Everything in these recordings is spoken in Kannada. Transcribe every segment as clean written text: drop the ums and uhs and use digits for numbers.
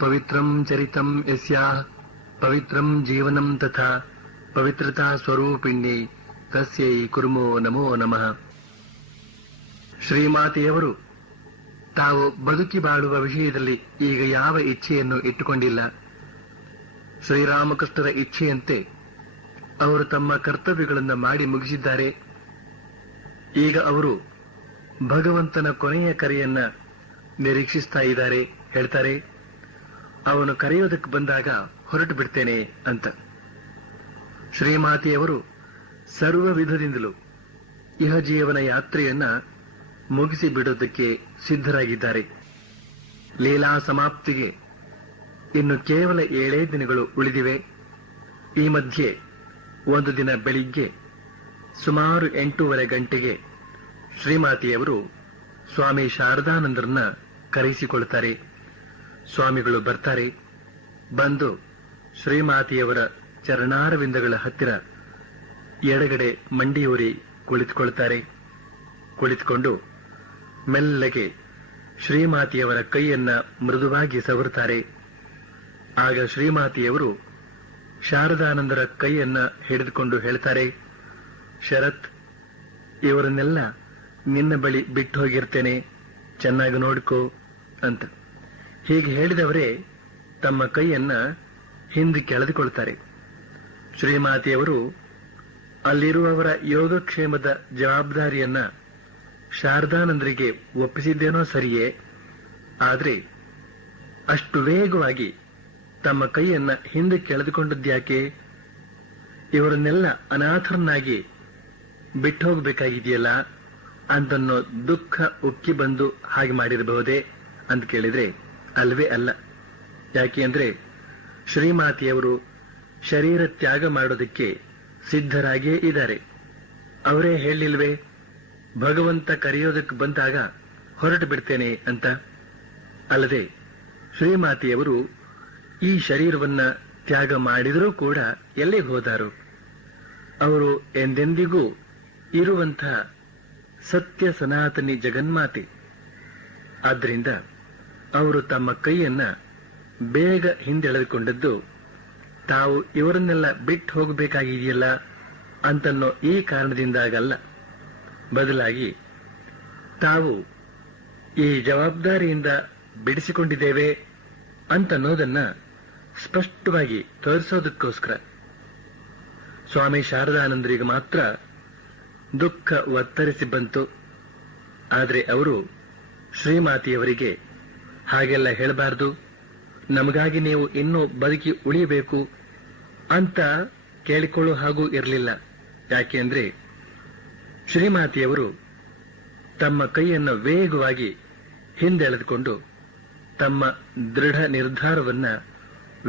ಪವಿತ್ರಂ ಚರಿತಂ ಯಸ್ಯಾಃ ಪವಿತ್ರಂ ಜೀವನಂ ತಥಾ ಪವಿತ್ರತಾ ಸ್ವರೂಪಿಣ್ಯೈ ತಸ್ಯೈ ಕುರ್ಮೋ ನಮೋ ನಮಃ. ಶ್ರೀಮಾತೆಯವರು ತಾವು ಬದುಕಿ ಬಾಳುವ ವಿಷಯದಲ್ಲಿ ಈಗ ಯಾವ ಇಚ್ಛೆಯನ್ನು ಇಟ್ಟುಕೊಂಡಿಲ್ಲ. ಶ್ರೀರಾಮಕೃಷ್ಣರ ಇಚ್ಛೆಯಂತೆ ಅವರು ತಮ್ಮ ಕರ್ತವ್ಯಗಳನ್ನು ಮಾಡಿ ಮುಗಿಸಿದ್ದಾರೆ. ಈಗ ಅವರು ಭಗವಂತನ ಕೊನೆಯ ಕರೆಯನ್ನ ನಿರೀಕ್ಷಿಸ್ತಾ ಇದ್ದಾರೆ. ಹೇಳ್ತಾರೆ, ಅವನು ಕರೆಯೋದಕ್ಕೆ ಬಂದಾಗ ಹೊರಟು ಬಿಡ್ತೇನೆ ಅಂತ. ಶ್ರೀಮಾತೆಯವರು ಸರ್ವ ವಿಧದಿಂದಲೂ ಇಹ ಜೀವನ ಯಾತ್ರೆಯನ್ನ ಮುಗಿಸಿ ಬಿಡೋದಕ್ಕೆ ಸಿದ್ಧರಾಗಿದ್ದಾರೆ. ಲೀಲಾ ಸಮಾಪ್ತಿಗೆ ಇನ್ನು ಕೇವಲ 7 ದಿನಗಳು ಉಳಿದಿವೆ. ಈ ಮಧ್ಯೆ ಒಂದು ದಿನ ಬೆಳಿಗ್ಗೆ ಸುಮಾರು 8:30 ಗಂಟೆಗೆ ಶ್ರೀಮಾತೆಯವರು ಸ್ವಾಮಿ ಶಾರದಾನಂದರನ್ನ ಕರೆಸಿಕೊಳ್ತಾರೆ. ಸ್ವಾಮಿಗಳು ಬರ್ತಾರೆ. ಬಂದು ಶ್ರೀಮಾತೆಯವರ ಚರಣಾರವಿಂದಗಳ ಹತ್ತಿರ ಎಡಗಡೆ ಮಂಡಿಯೂರಿ ಕುಳಿತುಕೊಳ್ತಾರೆ. ಕುಳಿತುಕೊಂಡು ಮೆಲ್ಲಗೆ ಶ್ರೀಮಾತೆಯವರ ಕೈಯನ್ನ ಮೃದುವಾಗಿ ಸವರುತ್ತಾರೆ. ಆಗ ಶ್ರೀಮಾತೆಯವರು ಶಾರದಾನಂದರ ಕೈಯನ್ನ ಹಿಡಿದುಕೊಂಡು ಹೇಳ್ತಾರೆ, ಶರತ್, ಇವರನ್ನೆಲ್ಲ ನಿನ್ನ ಬಳಿ ಬಿಟ್ಟು ಹೋಗಿರ್ತೇನೆ, ಚೆನ್ನಾಗಿ ನೋಡ್ಕೋ ಅಂತ. ಹೀಗೆ ಹೇಳಿದವರೇ ತಮ್ಮ ಕೈಯನ್ನ ಹಿಂದಕ್ಕೆ ಎಳೆದುಕೊಳ್ತಾರೆ. ಶ್ರೀಮಾತೆಯವರು ಅಲ್ಲಿರುವವರ ಯೋಗಕ್ಷೇಮದ ಜವಾಬ್ದಾರಿಯನ್ನ ಶಾರದಾನಂದರಿಗೆ ಒಪ್ಪಿಸಿದ್ದೇನೋ ಸರಿಯೇ, ಆದರೆ ಅಷ್ಟು ವೇಗವಾಗಿ ತಮ್ಮ ಕೈಯನ್ನ ಹಿಂದಕ್ಕೆ ಎಳೆದುಕೊಂಡದ್ಯಾಕೆ? ಇವರನ್ನೆಲ್ಲ ಅನಾಥರನ್ನಾಗಿ ಬಿಟ್ಟು ಹೋಗಬೇಕಾಗಿದೆಯಲ್ಲ ಅಂತನ್ನೋ ದುಃಖ ಉಕ್ಕಿ ಬಂದು ಹಾಗೆ ಮಾಡಿರಬಹುದೇ ಅಂತ ಕೇಳಿದ್ರೆ ಅಲ್ವೇ ಅಲ್ಲ. ಯಾಕೆ ಅಂದ್ರೆ ಶ್ರೀಮಾತೆಯವರು ಶರೀರ ತ್ಯಾಗ ಮಾಡೋದಕ್ಕೆ ಸಿದ್ಧರಾಗಿಯೇ ಇದ್ದಾರೆ. ಅವರೇ ಹೇಳಿಲ್ವೇ, ಭಗವಂತ ಕರೆಯೋದಕ್ಕೆ ಬಂದಾಗ ಹೊರಟು ಬಿಡ್ತೇನೆ ಅಂತ. ಅಲ್ಲದೆ ಶ್ರೀಮಾತೆಯವರು ಈ ಶರೀರವನ್ನ ತ್ಯಾಗ ಮಾಡಿದರೂ ಕೂಡ ಎಲ್ಲಿಗೆ ಹೋದಾರು? ಅವರು ಎಂದೆಂದಿಗೂ ಇರುವಂತಹ ಸತ್ಯ ಸನಾತನಿ ಜಗನ್ಮಾತೆ. ಆದ್ದರಿಂದ ಅವರು ತಮ್ಮ ಕೈಯನ್ನ ಬೇಗ ಹಿಂದೆಳೆದುಕೊಂಡದ್ದು ತಾವು ಇವರನ್ನೆಲ್ಲ ಬಿಟ್ಟು ಹೋಗಬೇಕಾಗಿದೆಯಲ್ಲ ಅಂತನ್ನೋ ಈ ಕಾರಣದಿಂದಾಗಲ್ಲ. ಬದಲಾಗಿ ತಾವು ಈ ಜವಾಬ್ದಾರಿಯಿಂದ ಬಿಡಿಸಿಕೊಂಡಿದ್ದೇವೆ ಅಂತನ್ನೋದನ್ನ ಸ್ಪಷ್ಟವಾಗಿ ತೋರಿಸೋದಕ್ಕೋಸ್ಕರ. ಸ್ವಾಮಿ ಶಾರದಾನಂದರಿಗೆ ಮಾತ್ರ ದುಃಖ ಒತ್ತರಿಸಿ ಬಂತು. ಆದರೆ ಅವರು ಶ್ರೀಮಾತೆಯವರಿಗೆ ಹಾಗೆಲ್ಲ ಹೇಳಬಾರದು, ನಮಗಾಗಿ ನೀವು ಇನ್ನೂ ಬದುಕಿ ಉಳಿಯಬೇಕು ಅಂತ ಕೇಳಿಕೊಳ್ಳೋ ಹಾಗೂ ಇರಲಿಲ್ಲ. ಯಾಕೆಂದ್ರೆ ಶ್ರೀಮಾತೆಯವರು ತಮ್ಮ ಕೈಯನ್ನು ವೇಗವಾಗಿ ಹಿಂದೆಳೆದುಕೊಂಡು ತಮ್ಮ ದೃಢ ನಿರ್ಧಾರವನ್ನ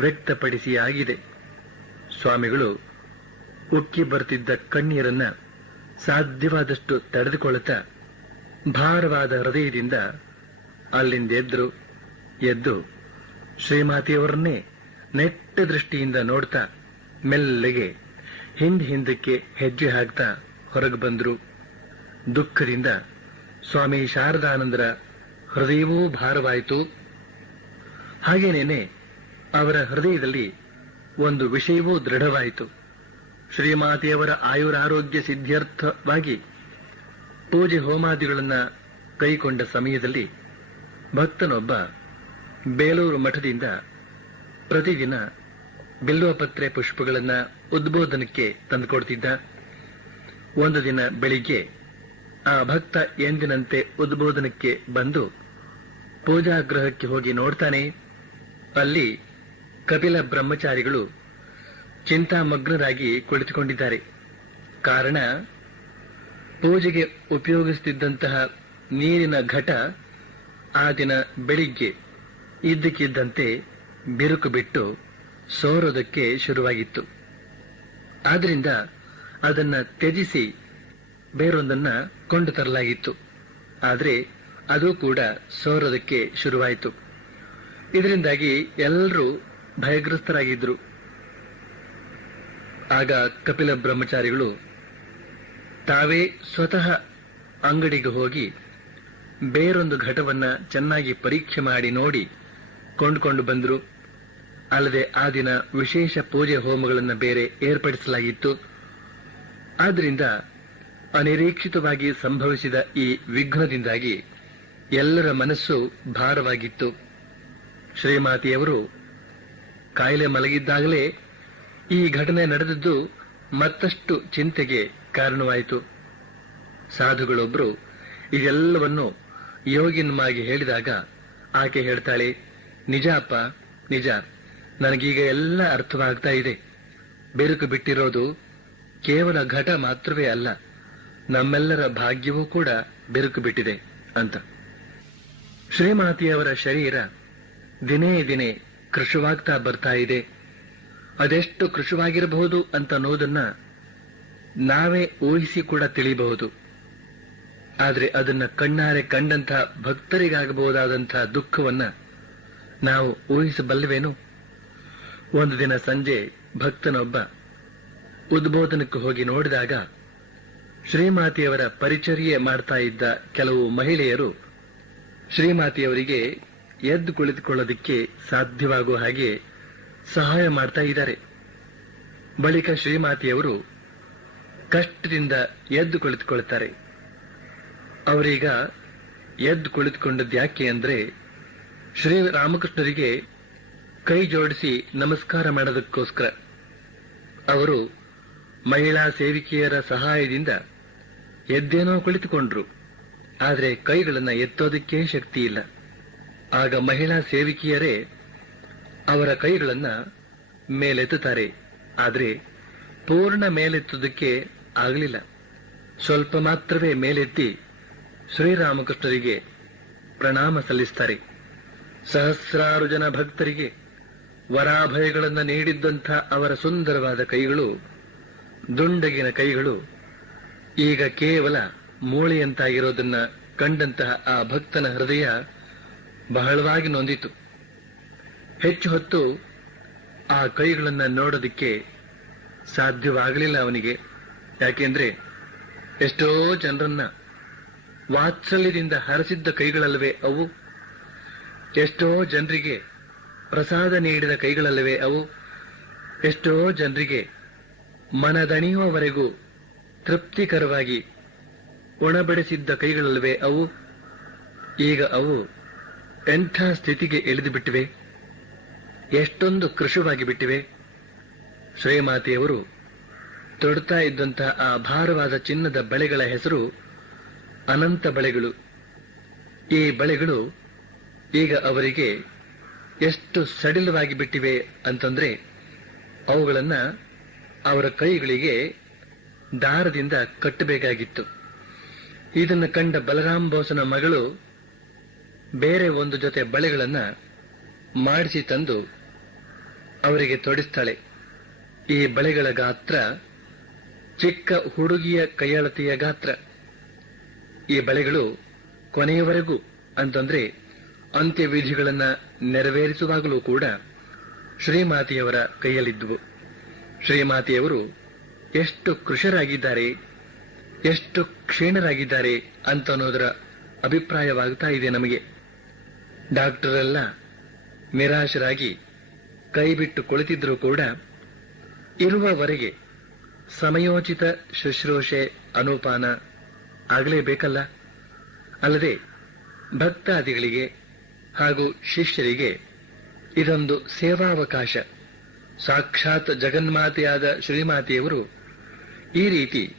ವ್ಯಕ್ತಪಡಿಸಿಯಾಗಿದೆ. ಸ್ವಾಮಿಗಳು ಉಕ್ಕಿ ಬರುತ್ತಿದ್ದ ಕಣ್ಣೀರನ್ನ ಸಾಧ್ಯವಾದಷ್ಟು ತಡೆದುಕೊಳ್ಳುತ್ತಾ ಭಾರವಾದ ಹೃದಯದಿಂದ ಅಲ್ಲಿಂದೆದ್ರು. ಎದ್ದು ಶ್ರೀಮಾತೆಯವರನ್ನೇ ನೆಟ್ಟ ದೃಷ್ಟಿಯಿಂದ ನೋಡ್ತಾ ಮೆಲ್ಲಗೆ ಹಿಂದಕ್ಕೆ ಹೆಜ್ಜೆ ಹಾಕ್ತಾ ಹೊರಗೆ ಬಂದ್ರು. ದುಃಖದಿಂದ ಸ್ವಾಮಿ ಶಾರದಾನಂದರ ಹೃದಯವೂ ಭಾರವಾಯಿತು. ಹಾಗೇನೇನೆ ಅವರ ಹೃದಯದಲ್ಲಿ ಒಂದು ವಿಷಯವೂ ದೃಢವಾಯಿತು. ಶ್ರೀಮಾತೆಯವರ ಆಯುರಾರೋಗ್ಯ ಸಿದ್ಧ್ಯರ್ಥವಾಗಿ ಪೂಜೆ ಹೋಮಾದಿಗಳನ್ನ ಕೈಕೊಂಡ ಸಮಯದಲ್ಲಿ ಭಕ್ತನೊಬ್ಬ ಬೇಲೂರು ಮಠದಿಂದ ಪ್ರತಿದಿನ ಬಿಲ್ವಪತ್ರೆ ಪುಷ್ಪಗಳನ್ನ ಉದ್ಬೋಧನಕ್ಕೆ ತಂದುಕೊಡ್ತಿದ್ದ. ಒಂದು ದಿನ ಬೆಳಿಗ್ಗೆ ಆ ಭಕ್ತ ಎಂದಿನಂತೆ ಉದ್ಬೋಧನಕ್ಕೆ ಬಂದು ಪೂಜಾಗೃಹಕ್ಕೆ ಹೋಗಿ ನೋಡ್ತಾನೆ. ಅಲ್ಲಿ ಕಪಿಲ ಬ್ರಹ್ಮಚಾರಿಗಳು ಚಿಂತಾಮಗ್ನರಾಗಿ ಕುಳಿತುಕೊಂಡಿದ್ದಾರೆ. ಕಾರಣ, ಪೂಜೆಗೆ ಉಪಯೋಗಿಸುತ್ತಿದ್ದಂತಹ ನೀರಿನ ಘಟ ಆ ದಿನ ಬೆಳಿಗ್ಗೆ ಇದ್ದಕ್ಕಿದ್ದಂತೆ ಬಿರುಕು ಬಿಟ್ಟು ಸೋರೋದಕ್ಕೆ ಶುರುವಾಗಿತ್ತು. ಆದ್ರಿಂದ ಅದನ್ನ ತ್ಯಜಿಸಿ ಬೇರೊಂದನ್ನ ಕೊಂಡು ತರಲಾಗಿತ್ತು. ಆದರೆ ಅದು ಕೂಡ ಸೋರೋದಕ್ಕೆ ಶುರುವಾಯಿತು. ಇದರಿಂದಾಗಿ ಎಲ್ಲರೂ ಭಯಗ್ರಸ್ತರಾಗಿದ್ರು. ಆಗ ಕಪಿಲ ಬ್ರಹ್ಮಚಾರಿಗಳು ತಾವೇ ಸ್ವತಃ ಅಂಗಡಿಗೆ ಹೋಗಿ ಬೇರೊಂದು ಘಟವನ್ನ ಚೆನ್ನಾಗಿ ಪರೀಕ್ಷೆ ಮಾಡಿ ನೋಡಿ ಕೊಂಡುಕೊಂಡು ಬಂದರು. ಅಲ್ಲದೆ ಆ ದಿನ ವಿಶೇಷ ಪೂಜೆ ಹೋಮಗಳನ್ನು ಬೇರೆ ಏರ್ಪಡಿಸಲಾಗಿತ್ತು. ಆದ್ದರಿಂದ ಅನಿರೀಕ್ಷಿತವಾಗಿ ಸಂಭವಿಸಿದ ಈ ವಿಘ್ನದಿಂದಾಗಿ ಎಲ್ಲರ ಮನಸ್ಸು ಭಾರವಾಗಿತ್ತು. ಶ್ರೀಮಾತೆಯವರು ಕಾಯಿಲೆ ಮಲಗಿದ್ದಾಗಲೇ ಈ ಘಟನೆ ನಡೆದದ್ದು ಮತ್ತಷ್ಟು ಚಿಂತೆಗೆ ಕಾರಣವಾಯಿತು. ಸಾಧುಗಳೊಬ್ಬರು ಇದೆಲ್ಲವನ್ನು ಯೋಗಿನ್ಮಾಗಿ ಹೇಳಿದಾಗ ಆಕೆ ಹೇಳ್ತಾಳೆ, ನಿಜ ಅಪ್ಪ, ನಿಜ, ನನಗೀಗ ಎಲ್ಲ ಅರ್ಥವಾಗ್ತಾ ಇದೆ. ಬೆರುಕು ಬಿಟ್ಟಿರೋದು ಕೇವಲ ಘಟ ಮಾತ್ರವೇ ಅಲ್ಲ, ನಮ್ಮೆಲ್ಲರ ಭಾಗ್ಯವೂ ಕೂಡ ಬೆರುಕು ಬಿಟ್ಟಿದೆ ಅಂತ. ಶ್ರೀಮಾತೆಯವರ ಶರೀರ ದಿನೇ ದಿನೇ ಕೃಶವಾಗ್ತಾ ಬರ್ತಾ ಇದೆ. ಅದೆಷ್ಟು ಕೃಶವಾಗಿರಬಹುದು ಅಂತ ಅನ್ನೋದನ್ನ ನಾವೇ ಊಹಿಸಿ ಕೂಡ ತಿಳಿಯಬಹುದು. ಆದರೆ ಅದನ್ನ ಕಣ್ಣಾರೆ ಕಂಡಂತಹ ಭಕ್ತರಿಗಾಗಬಹುದಾದಂತಹ ದುಃಖವನ್ನ ನಾವು ಊಹಿಸಬಲ್ಲವೇನು? ಒಂದು ದಿನ ಸಂಜೆ ಭಕ್ತನೊಬ್ಬ ಉದ್ಬೋಧನಕ್ಕೆ ಹೋಗಿ ನೋಡಿದಾಗ ಶ್ರೀಮಾತೆಯವರ ಪರಿಚರ್ಯೆ ಮಾಡ್ತಾ ಇದ್ದ ಕೆಲವು ಮಹಿಳೆಯರು ಶ್ರೀಮಾತೆಯವರಿಗೆ ಎದ್ದು ಕುಳಿತುಕೊಳ್ಳೋದಕ್ಕೆ ಸಾಧ್ಯವಾಗುವ ಹಾಗೆ ಸಹಾಯ ಮಾಡ್ತಾ ಇದ್ದಾರೆ. ಬಳಿಕ ಶ್ರೀಮಾತೆಯವರು ಕಷ್ಟದಿಂದ ಎದ್ದು ಕುಳಿತುಕೊಳ್ಳುತ್ತಾರೆ. ಅವರೀಗ ಎದ್ದು ಕುಳಿತುಕೊಂಡದ್ದು ಯಾಕೆ ಅಂದ್ರೆ, ಶ್ರೀರಾಮಕೃಷ್ಣರಿಗೆ ಕೈ ಜೋಡಿಸಿ ನಮಸ್ಕಾರ ಮಾಡೋದಕ್ಕೋಸ್ಕರ. ಅವರು ಮಹಿಳಾ ಸೇವಿಕೆಯರ ಸಹಾಯದಿಂದ ಎದ್ದೇನೋ ಕುಳಿತುಕೊಂಡ್ರು. ಆದರೆ ಕೈಗಳನ್ನ ಎತ್ತೋದಕ್ಕೆ ಶಕ್ತಿ ಇಲ್ಲ. ಆಗ ಮಹಿಳಾ ಸೇವಿಕೆಯರೇ ಅವರ ಕೈಗಳನ್ನ ಮೇಲೆತ್ತುತ್ತಾರೆ. ಆದರೆ ಪೂರ್ಣ ಮೇಲೆತ್ತುವುದಕ್ಕೆ ಆಗಲಿಲ್ಲ. ಸ್ವಲ್ಪ ಮಾತ್ರವೇ ಮೇಲೆತ್ತಿ ಶ್ರೀರಾಮಕೃಷ್ಣರಿಗೆ ಪ್ರಣಾಮ ಸಲ್ಲಿಸ್ತಾರೆ. ಸಹಸ್ರಾರು ಜನ ಭಕ್ತರಿಗೆ ವರಾಭಯಗಳನ್ನ ನೀಡಿದ್ದಂಥ ಅವರ ಸುಂದರವಾದ ಕೈಗಳು, ದುಂಡಗಿನ ಕೈಗಳು ಈಗ ಕೇವಲ ಮೂಳೆಯಂತಾಗಿರೋದನ್ನ ಕಂಡಂತಹ ಆ ಭಕ್ತನ ಹೃದಯ ಬಹಳವಾಗಿ ನೊಂದಿತು. ಹೆಚ್ಚು ಹೊತ್ತು ಆ ಕೈಗಳನ್ನ ನೋಡೋದಕ್ಕೆ ಸಾಧ್ಯವಾಗಲಿಲ್ಲ ಅವನಿಗೆ. ಯಾಕೆಂದ್ರೆ ಎಷ್ಟೋ ಜನರನ್ನ ವಾತ್ಸಲ್ಯದಿಂದ ಹರಸಿದ್ದ ಕೈಗಳಲ್ಲವೇ ಅವು, ಎಷ್ಟೋ ಜನರಿಗೆ ಪ್ರಸಾದ ನೀಡಿದ ಕೈಗಳಲ್ಲವೇ ಅವು, ಎಷ್ಟೋ ಜನರಿಗೆ ಮನದಣಿಯುವವರೆಗೂ ತೃಪ್ತಿಕರವಾಗಿ ಒಣಬಡಿಸಿದ್ದ ಕೈಗಳಲ್ಲವೇ ಅವು. ಈಗ ಅವು ಎಂಥ ಸ್ಥಿತಿಗೆ ಇಳಿದು ಬಿಟ್ಟಿವೆ, ಎಷ್ಟೊಂದು ಕೃಶವಾಗಿ ಬಿಟ್ಟಿವೆ. ಶ್ರೀಮಾತೆಯವರು ತೊಡ್ತಾ ಇದ್ದಂತಹ ಆ ಭಾರವಾದ ಚಿನ್ನದ ಬಳೆಗಳ ಹೆಸರು ಅನಂತ ಬಳೆಗಳು. ಈ ಬಳೆಗಳು ಈಗ ಅವರಿಗೆ ಎಷ್ಟು ಸಡಿಲವಾಗಿ ಬಿಟ್ಟಿವೆ ಅಂತಂದ್ರೆ, ಅವುಗಳನ್ನ ಅವರ ಕೈಗಳಿಗೆ ದಾರದಿಂದ ಕಟ್ಟಬೇಕಾಗಿತ್ತು. ಇದನ್ನು ಕಂಡ ಬಲರಾಮ್ ಬೋಸನ ಮಗಳು ಬೇರೆ ಒಂದು ಜೊತೆ ಬಳೆಗಳನ್ನ ಮಾಡಿಸಿ ತಂದು ಅವರಿಗೆ ತೊಡಿಸ್ತಾಳೆ. ಈ ಬಳೆಗಳ ಗಾತ್ರ ಚಿಕ್ಕ ಹುಡುಗಿಯ ಕೈಯಳತೆಯ ಗಾತ್ರ. ಈ ಬಳೆಗಳು ಕೊನೆಯವರೆಗೂ ಅಂತಂದ್ರೆ ಅಂತ್ಯವಿಧಿಗಳನ್ನ ನೆರವೇರಿಸುವಾಗಲೂ ಕೂಡ ಶ್ರೀಮಾತೆಯವರ ಕೈಯಲ್ಲಿದ್ದುವು. ಶ್ರೀಮಾತೆಯವರು ಎಷ್ಟು ಕೃಶರಾಗಿದ್ದಾರೆ, ಎಷ್ಟು ಕ್ಷೀಣರಾಗಿದ್ದಾರೆ ಅಂತ ಅನ್ನೋದರ ಅಭಿಪ್ರಾಯವಾಗ್ತಾ ಇದೆ ನಮಗೆ. ಡಾಕ್ಟರೆಲ್ಲ ನಿರಾಶರಾಗಿ ಕೈಬಿಟ್ಟು ಕುಳಿತಿದ್ರೂ ಕೂಡ ಇರುವವರೆಗೆ ಸಮಯೋಚಿತ ಶುಶ್ರೂಷೆ ಅನುಪಾನ ಆಗಲೇಬೇಕಲ್ಲ. ಅಲ್ಲದೆ ಭಕ್ತಾದಿಗಳಿಗೆ ಹಾಗೂ ಶಿಷ್ಯರಿಗೆ ಇದೊಂದು ಸೇವಾವಕಾಶ. ಸಾಕ್ಷಾತ್ ಜಗನ್ಮಾತೆಯಾದ ಶ್ರೀಮಾತೆಯವರು ಈ ರೀತಿ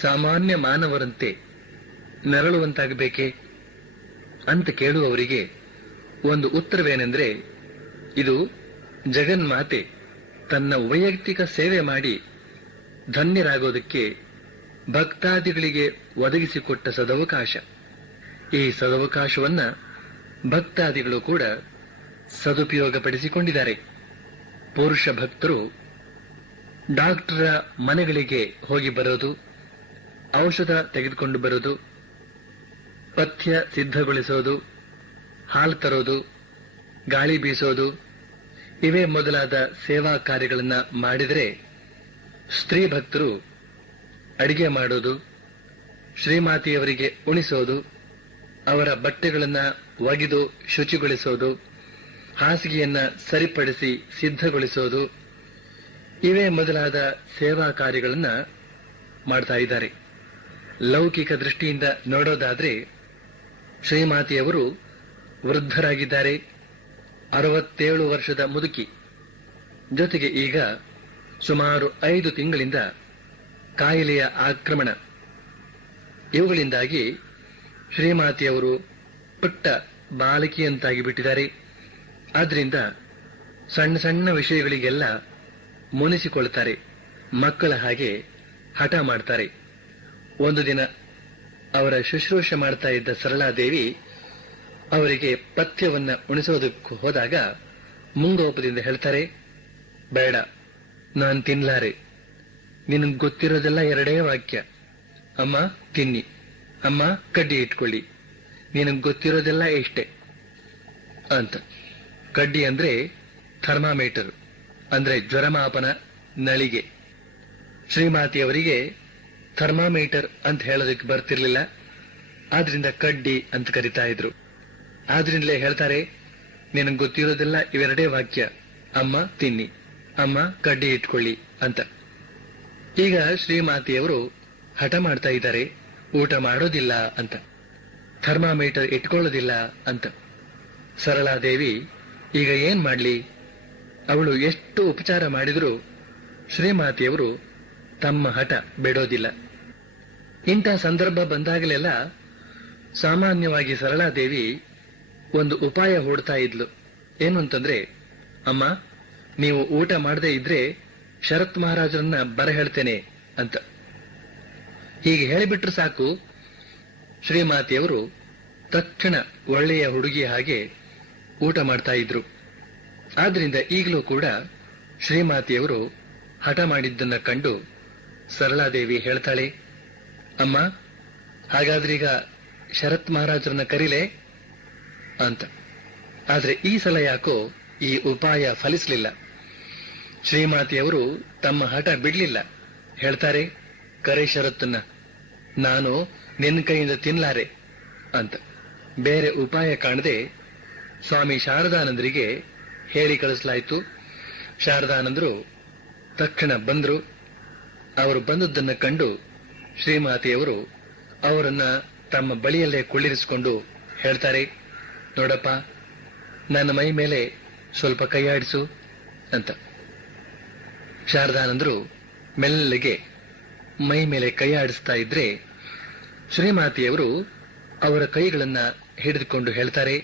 ಸಾಮಾನ್ಯ ಮಾನವರಂತೆ ನರಳುವಂತಾಗಬೇಕೆ ಅಂತ ಕೇಳುವವರಿಗೆ ಒಂದು ಉತ್ತರವೇನೆಂದ್ರೆ, ಇದು ಜಗನ್ಮಾತೆ ತನ್ನ ವೈಯಕ್ತಿಕ ಸೇವೆ ಮಾಡಿ ಧನ್ಯರಾಗೋದಕ್ಕೆ ಭಕ್ತಾದಿಗಳಿಗೆ ಒದಗಿಸಿಕೊಟ್ಟ ಸದವಕಾಶ. ಈ ಸದವಕಾಶವನ್ನ ಭಕ್ತಾದಿಗಳು ಕೂಡ ಸದುಪಯೋಗಪಡಿಸಿಕೊಂಡಿದ್ದಾರೆ. ಪುರುಷ ಭಕ್ತರು ಡಾಕ್ಟರ ಮನೆಗಳಿಗೆ ಹೋಗಿ ಬರೋದು, ಔಷಧ ತೆಗೆದುಕೊಂಡು ಬರೋದು, ಪಥ್ಯ ಸಿದ್ಧಗೊಳಿಸೋದು, ಹಾಲು ತರೋದು, ಗಾಳಿ ಬೀಸೋದು, ಇವೇ ಮೊದಲಾದ ಸೇವಾ ಕಾರ್ಯಗಳನ್ನ ಮಾಡಿದರೆ, ಸ್ತ್ರೀ ಭಕ್ತರು ಅಡಿಗೆ ಮಾಡೋದು, ಶ್ರೀಮಾತೆಯವರಿಗೆ ಉಣಿಸೋದು, ಅವರ ಬಟ್ಟೆಗಳನ್ನ ಒಗೆದು ಶುಚಿಗೊಳಿಸೋದು, ಹಾಸಿಗೆಯನ್ನ ಸರಿಪಡಿಸಿ ಸಿದ್ಧಗೊಳಿಸೋದು, ಇವೇ ಮೊದಲಾದ ಸೇವಾ ಕಾರ್ಯಗಳನ್ನ ಮಾಡ್ತಾ ಇದ್ದಾರೆ. ಲೌಕಿಕ ದೃಷ್ಟಿಯಿಂದ ನೋಡೋದಾದ್ರೆ ಶ್ರೀಮಾತೆಯವರು ವೃದ್ಧರಾಗಿದ್ದಾರೆ. 67 ವರ್ಷದ ಮುದುಕಿ. ಜೊತೆಗೆ ಈಗ ಸುಮಾರು 5 ತಿಂಗಳಿಂದ ಕಾಯಿಲೆಯ ಆಕ್ರಮಣ. ಇವುಗಳಿಂದಾಗಿ ಶ್ರೀಮಾತೆಯವರು ಪುಟ್ಟ ಬಾಲಕಿಯಂತಾಗಿ ಬಿಟ್ಟಿದ್ದಾರೆ. ಆದ್ರಿಂದ ಸಣ್ಣ ಸಣ್ಣ ವಿಷಯಗಳಿಗೆಲ್ಲ ಮುನಿಸಿಕೊಳ್ತಾರೆ. ಮಕ್ಕಳ ಹಾಗೆ ಹಠ ಮಾಡ್ತಾರೆ. ಒಂದು ದಿನ ಅವರ ಶುಶ್ರೂಷೆ ಮಾಡ್ತಾ ಇದ್ದ ಸರಳಾದೇವಿ ಅವರಿಗೆ ಪಥ್ಯವನ್ನ ಉಣಿಸೋದಕ್ಕೂ ಹೋದಾಗ ಮುಂಗೋಪದಿಂದ ಹೇಳ್ತಾರೆ, ಬೇಡ, ನಾನ್ ತಿನ್ಲಾರೆ. ನಿನಗ್ ಗೊತ್ತಿರೋದೆಲ್ಲ 2 ವಾಕ್ಯ. ಅಮ್ಮ ತಿನ್ನಿ, ಅಮ್ಮ ಕಡ್ಡಿ ಇಟ್ಕೊಳ್ಳಿ, ನಿನಗ್ ಗೊತ್ತಿರೋದೆಲ್ಲ ಇಷ್ಟೇ ಅಂತ. ಕಡ್ಡಿ ಅಂದ್ರೆ ಥರ್ಮಾಮೀಟರ್, ಅಂದ್ರೆ ಜ್ವರಮಾಪನ ನಳಿಗೆ. ಶ್ರೀಮಾತೆಯವರಿಗೆ ಥರ್ಮಾಮೀಟರ್ ಅಂತ ಹೇಳೋದಕ್ಕೆ ಬರ್ತಿರ್ಲಿಲ್ಲ. ಆದ್ರಿಂದ ಕಡ್ಡಿ ಅಂತ ಕರಿತಾ ಇದ್ರು. ಆದ್ರಿಂದಲೇ ಹೇಳ್ತಾರೆ, ನಿನಗೆ ಗೊತ್ತಿರೋದೆಲ್ಲ 2 ವಾಕ್ಯ. ಅಮ್ಮ ತಿನ್ನಿ, ಅಮ್ಮ ಕಡ್ಡಿ ಇಟ್ಕೊಳ್ಳಿ ಅಂತ. ಈಗ ಶ್ರೀಮಾತೆಯವರು ಹಠ ಮಾಡ್ತಾ ಇದ್ದಾರೆ, ಊಟ ಮಾಡೋದಿಲ್ಲ ಅಂತ, ಥರ್ಮಾಮೀಟರ್ ಇಟ್ಕೊಳ್ಳೋದಿಲ್ಲ ಅಂತ. ಸರಳಾದೇವಿ ಈಗ ಏನ್ ಮಾಡ್ಲಿ? ಅವಳು ಎಷ್ಟು ಉಪಚಾರ ಮಾಡಿದರೂ ಶ್ರೀಮಾತೆಯವರು ತಮ್ಮ ಹಠ ಬಿಡೋದಿಲ್ಲ. ಇಂಥ ಸಂದರ್ಭ ಬಂದಾಗಲೆಲ್ಲ ಸಾಮಾನ್ಯವಾಗಿ ಸರಳಾದೇವಿ ಒಂದು ಉಪಾಯ ಹೂಡ್ತಾ ಇದ್ಲು. ಏನು ಅಂತಂದ್ರೆ, ಅಮ್ಮ ನೀವು ಊಟ ಮಾಡದೇ ಇದ್ರೆ ಶರತ್ ಮಹಾರಾಜರನ್ನ ಬರ ಹೇಳ್ತೇನೆ ಅಂತ. ಹೀಗೆ ಹೇಳಿಬಿಟ್ರೆ ಸಾಕು, ಶ್ರೀಮಾತೆಯವರು ತಕ್ಷಣ ಒಳ್ಳೆಯ ಹುಡುಗಿಯ ಹಾಗೆ ಊಟ ಮಾಡ್ತಾ ಇದ್ರು. ಆದ್ರಿಂದ ಈಗಲೂ ಕೂಡ ಶ್ರೀಮಾತೆಯವರು ಹಠ ಮಾಡಿದ್ದನ್ನ ಕಂಡು ಸರಳಾದೇವಿ ಹೇಳ್ತಾಳೆ, ಅಮ್ಮ ಹಾಗಾದ್ರೀಗ ಶರತ್ ಮಹಾರಾಜರನ್ನ ಕರೀಲೆ ಅಂತ. ಆದ್ರೆ ಈ ಸಲ ಯಾಕೋ ಈ ಉಪಾಯ ಫಲಿಸಲಿಲ್ಲ. ಶ್ರೀಮಾತೆಯವರು ತಮ್ಮ ಹಠ ಬಿಡ್ಲಿಲ್ಲ. ಹೇಳ್ತಾರೆ, ಕರೆ ಶರತ್ತನ್ನ, ನಾನು ನಿನ್ನ ಕೈಯಿಂದ ತಿನ್ಲಾರೆ ಅಂತ. ಬೇರೆ ಉಪಾಯ ಕಾಣದೆ ಸ್ವಾಮಿ ಶಾರದಾನಂದರಿಗೆ ಹೇಳಿ ಕಳಿಸಲಾಯಿತು. ಶಾರದಾನಂದರು ತಕ್ಷಣ ಬಂದ್ರು. ಅವರು ಬಂದದ್ದನ್ನ ಕಂಡು ಶ್ರೀಮಾತೆಯವರು ಅವರನ್ನ ತಮ್ಮ ಬಳಿಯಲ್ಲೇ ಕುಳ್ಳಿರಿಸಿಕೊಂಡು ಹೇಳ್ತಾರೆ, ನೋಡಪ್ಪ, ನನ್ನ ಮೈ ಮೇಲೆ ಸ್ವಲ್ಪ ಕೈಯಾಡಿಸು ಅಂತ. ಶಾರದಾನಂದರು ಮೆಲ್ಲಗೆ ಮೈ ಮೇಲೆ ಕೈಯಾಡಿಸ್ತಾ ಇದ್ರೆ ಶ್ರೀಮಾತೆಯವರು ಅವರ ಕೈಗಳನ್ನ ಹಿಡಿದುಕೊಂಡು ಹೇಳ್ತಾರೆ,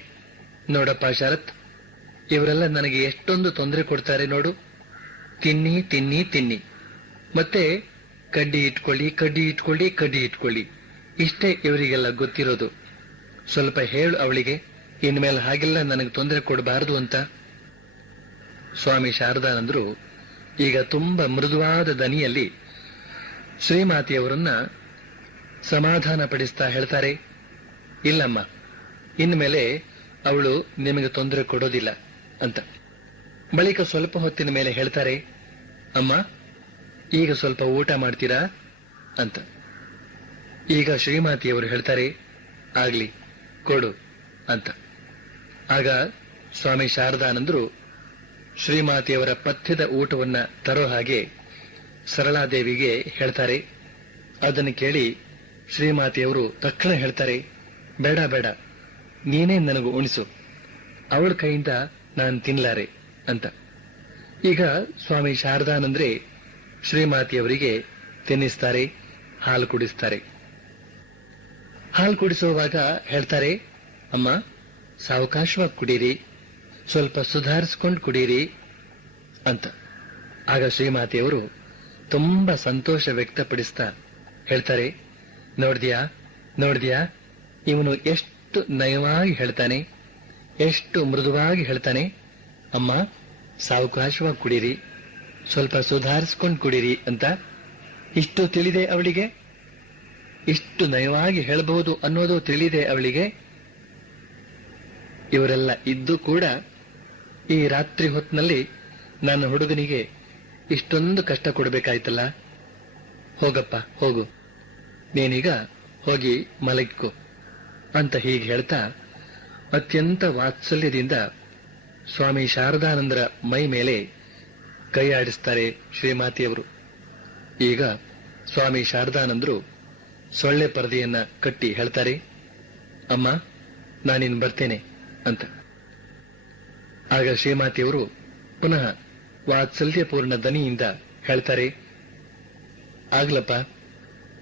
ನೋಡಪ್ಪ ಶರತ್, ಇವರೆಲ್ಲ ನನಗೆ ಎಷ್ಟೊಂದು ತೊಂದರೆ ಕೊಡ್ತಾರೆ ನೋಡು. ತಿನ್ನಿ ತಿನ್ನಿ ತಿನ್ನಿ, ಮತ್ತೆ ಕಡ್ಡಿ ಇಟ್ಕೊಳ್ಳಿ, ಕಡ್ಡಿ ಇಟ್ಕೊಳ್ಳಿ, ಕಡ್ಡಿ ಇಟ್ಕೊಳ್ಳಿ, ಇಷ್ಟೇ ಇವರಿಗೆಲ್ಲ ಗೊತ್ತಿರೋದು. ಸ್ವಲ್ಪ ಹೇಳು ಅವಳಿಗೆ, ಇನ್ಮೇಲೆ ಹಾಗೆಲ್ಲ ನನಗೆ ತೊಂದರೆ ಕೊಡಬಾರದು ಅಂತ. ಸ್ವಾಮಿ ಶಾರದಾನಂದರು ಈಗ ತುಂಬಾ ಮೃದುವಾದ ದನಿಯಲ್ಲಿ ಶ್ರೀಮಾತೆಯವರನ್ನ ಸಮಾಧಾನ ಪಡಿಸ್ತಾ ಹೇಳ್ತಾರೆ, ಇಲ್ಲಮ್ಮ, ಇನ್ಮೇಲೆ ಅವಳು ನಿಮಗೆ ತೊಂದರೆ ಕೊಡೋದಿಲ್ಲ ಅಂತ. ಬಳಿಕ ಸ್ವಲ್ಪ ಹೊತ್ತಿನ ಮೇಲೆ ಹೇಳ್ತಾರೆ, ಅಮ್ಮ ಈಗ ಸ್ವಲ್ಪ ಊಟ ಮಾಡ್ತೀರಾ ಅಂತ. ಈಗ ಶ್ರೀಮಾತೆಯವರು ಹೇಳ್ತಾರೆ, ಆಗ್ಲಿ ಕೊಡು ಅಂತ. ಆಗ ಸ್ವಾಮಿ ಶಾರದಾನಂದರು ಶ್ರೀಮಾತೆಯವರ ಪಥ್ಯದ ಊಟವನ್ನ ತರೋ ಹಾಗೆ ಸರಳಾದೇವಿಗೆ ಹೇಳ್ತಾರೆ. ಅದನ್ನು ಕೇಳಿ ಶ್ರೀಮಾತೆಯವರು ತಕ್ಷಣ ಹೇಳ್ತಾರೆ, ಬೇಡ ಬೇಡ, ನೀನೇ ನನಗೂ ಉಣಿಸು, ಅವಳ ಕೈಯಿಂದ ನಾನು ತಿನ್ಲಾರೆ ಅಂತ. ಈಗ ಸ್ವಾಮಿ ಶಾರದಾನಂದ್ರೆ ಶ್ರೀಮಾತೆಯವರಿಗೆ ತಿನ್ನಿಸ್ತಾರೆ, ಹಾಲು ಕುಡಿಸ್ತಾರೆ. ಹಾಲು ಕುಡಿಸುವಾಗ ಹೇಳ್ತಾರೆ, ಅಮ್ಮ ಸಾವಕಾಶವಾಗಿ ಕುಡೀರಿ, ಸ್ವಲ್ಪ ಸುಧಾರಿಸ್ಕೊಂಡು ಕುಡೀರಿ ಅಂತ. ಆಗ ಶ್ರೀಮಾತೆಯವರು ತುಂಬಾ ಸಂತೋಷ ವ್ಯಕ್ತಪಡಿಸ್ತಾ ಹೇಳ್ತಾರೆ, ನೋಡ್ದ್ಯಾ ನೋಡ್ದ್ಯಾ, ಇವನು ಎಷ್ಟು ನಯವಾಗಿ ಹೇಳ್ತಾನೆ, ಎಷ್ಟು ಮೃದುವಾಗಿ ಹೇಳ್ತಾನೆ. ಅಮ್ಮ ಸಾವಕಾಶವಾಗಿ ಕುಡೀರಿ, ಸ್ವಲ್ಪ ಸುಧಾರಿಸ್ಕೊಂಡು ಕುಡೀರಿ ಅಂತ. ಇಷ್ಟು ತಿಳಿದೆ ಅವಳಿಗೆ, ಇಷ್ಟು ನಯವಾಗಿ ಹೇಳಬಹುದು ಅನ್ನೋದು ತಿಳಿದೆ ಅವಳಿಗೆ. ಇವರೆಲ್ಲ ಇದ್ದು ಕೂಡ ಈ ರಾತ್ರಿ ಹೊತ್ತಿನಲ್ಲಿ ನನ್ನ ಹುಡುಗನಿಗೆ ಇಷ್ಟೊಂದು ಕಷ್ಟ ಕೊಡಬೇಕಾಯ್ತಲ್ಲ. ಹೋಗಪ್ಪ ಹೋಗು, ನೀನೀಗ ಹೋಗಿ ಮಲಗಿಕೋ ಅಂತ ಹೀಗೆ ಹೇಳ್ತಾ ಅತ್ಯಂತ ವಾತ್ಸಲ್ಯದಿಂದ ಸ್ವಾಮಿ ಶಾರದಾನಂದರ ಮೈ ಮೇಲೆ ಕೈ ಆಡಿಸ್ತಾರೆ ಶ್ರೀಮಾತೆಯವರು. ಈಗ ಸ್ವಾಮಿ ಶಾರದಾನಂದರು ಸೊಳ್ಳೆ ಪರದೆಯನ್ನ ಕಟ್ಟಿ ಹೇಳ್ತಾರೆ, ಅಮ್ಮ ನಾನಿನ್ ಬರ್ತೇನೆ ಅಂತ. ಆಗ ಶ್ರೀಮಾತೆಯವರು ಪುನಃ ವಾತ್ಸಲ್ಯಪೂರ್ಣ ದನಿಯಿಂದ ಹೇಳ್ತಾರೆ, ಆಗ್ಲಪ್ಪ,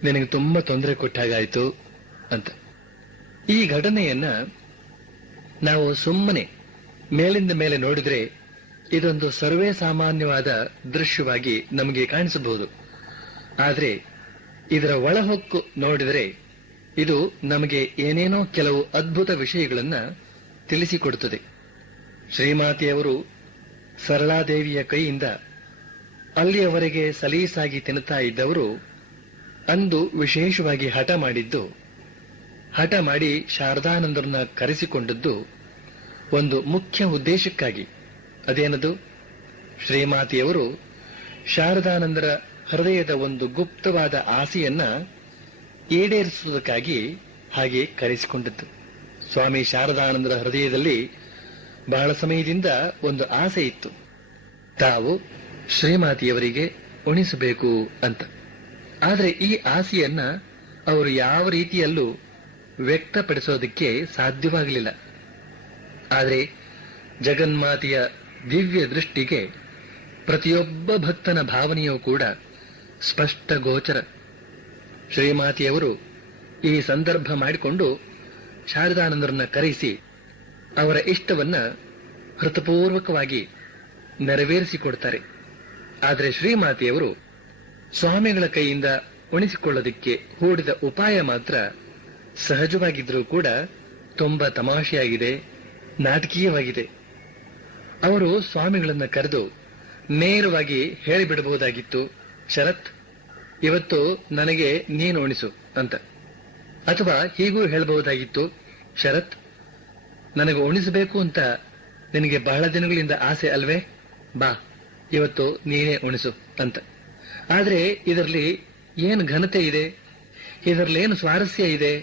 ನಿನಗೆ ತುಂಬಾ ತೊಂದರೆ ಕೊಟ್ಟಾಗಾಯ್ತು ಅಂತ. ಈ ಘಟನೆಯನ್ನ ನಾವು ಸುಮ್ಮನೆ ಮೇಲಿಂದ ಮೇಲೆ ನೋಡಿದ್ರೆ ಇದೊಂದು ಸರ್ವೇ ಸಾಮಾನ್ಯವಾದ ದೃಶ್ಯವಾಗಿ ನಮಗೆ ಕಾಣಿಸಬಹುದು. ಆದರೆ ಇದರ ಒಳಹೊಕ್ಕು ನೋಡಿದರೆ ಇದು ನಮಗೆ ಏನೇನೋ ಕೆಲವು ಅದ್ಭುತ ವಿಷಯಗಳನ್ನ ತಿಳಿಸಿಕೊಡುತ್ತದೆ. ಶ್ರೀಮಾತೆಯವರು ಸರಳಾದೇವಿಯ ಕೈಯಿಂದ ಅಲ್ಲಿಯವರೆಗೆ ಸಲೀಸಾಗಿ ತಿನ್ನುತ್ತಾ ಇದ್ದವರು ಅಂದು ವಿಶೇಷವಾಗಿ ಹಠ ಮಾಡಿ ಶಾರದಾನಂದರನ್ನ ಕರೆಸಿಕೊಂಡದ್ದು ಒಂದು ಮುಖ್ಯ ಉದ್ದೇಶಕ್ಕಾಗಿ. ಅದೇನದು? ಶ್ರೀಮಾತೆಯವರು ಶಾರದಾನಂದರ ಹೃದಯದ ಒಂದು ಗುಪ್ತವಾದ ಆಸೆಯನ್ನ ಈಡೇರಿಸುವುದಕ್ಕಾಗಿ ಹಾಗೆ ಕರೆಸಿಕೊಂಡದ್ದು. ಸ್ವಾಮಿ ಶಾರದಾನಂದರ ಹೃದಯದಲ್ಲಿ ಬಹಳ ಸಮಯದಿಂದ ಒಂದು ಆಸೆ ಇತ್ತು, ತಾವು ಶ್ರೀಮಾತೆಯವರಿಗೆ ಉಣಿಸಬೇಕು ಅಂತ. ಆದರೆ ಈ ಆಸೆಯನ್ನ ಅವರು ಯಾವ ರೀತಿಯಲ್ಲೂ ವ್ಯಕ್ತಪಡಿಸೋದಕ್ಕೆ ಸಾಧ್ಯವಾಗಲಿಲ್ಲ. ಆದರೆ ಜಗನ್ಮಾತೆಯ ದಿವ್ಯ ದೃಷ್ಟಿಗೆ ಪ್ರತಿಯೊಬ್ಬ ಭಕ್ತನ ಭಾವನೆಯೂ ಕೂಡ ಸ್ಪಷ್ಟ ಗೋಚರ. ಶ್ರೀಮಾತೆಯವರು ಈ ಸಂದರ್ಭ ಮಾಡಿಕೊಂಡು ಶಾರದಾನಂದರನ್ನ ಕರೆಸಿ ಅವರ ಇಷ್ಟವನ್ನ ಹೃತಪೂರ್ವಕವಾಗಿ ನೆರವೇರಿಸಿಕೊಡ್ತಾರೆ. ಆದರೆ ಶ್ರೀಮಾತೆಯವರು ಸ್ವಾಮಿಗಳ ಕೈಯಿಂದ ಉಣಿಸಿಕೊಳ್ಳೋದಕ್ಕೆ ಹೂಡಿದ ಉಪಾಯ ಮಾತ್ರ ಸಹಜವಾಗಿದ್ರೂ ಕೂಡ ತುಂಬಾ ತಮಾಷೆಯಾಗಿದೆ, ನಾಟಕೀಯವಾಗಿದೆ. ಅವರು ಸ್ವಾಮಿಗಳನ್ನ ಕರೆದು ನೇರವಾಗಿ ಹೇಳಿಬಿಡಬಹುದಾಗಿತ್ತು, ಶರತ್, ಇವತ್ತು ನನಗೆ ನೀನು ಉಣಿಸು ಅಂತ. ಅಥವಾ ಹೀಗೂ ಹೇಳಬಹುದಾಗಿತ್ತು, ಶರತ್, ನನಗೆ ಉಣಿಸಬೇಕು ಅಂತ ನಿನಗೆ ಬಹಳ ದಿನಗಳಿಂದ ಆಸೆ ಅಲ್ವೇ, ಬಾ ಇವತ್ತು ನೀನೇ ಉಣಿಸು ಅಂತ. ಆದ್ರೆ ಇದರಲ್ಲಿ ಏನು ಘನತೆ ಇದೆ, ಇದರಲ್ಲೇನು ಸ್ವಾರಸ್ಯ ಇದೆ?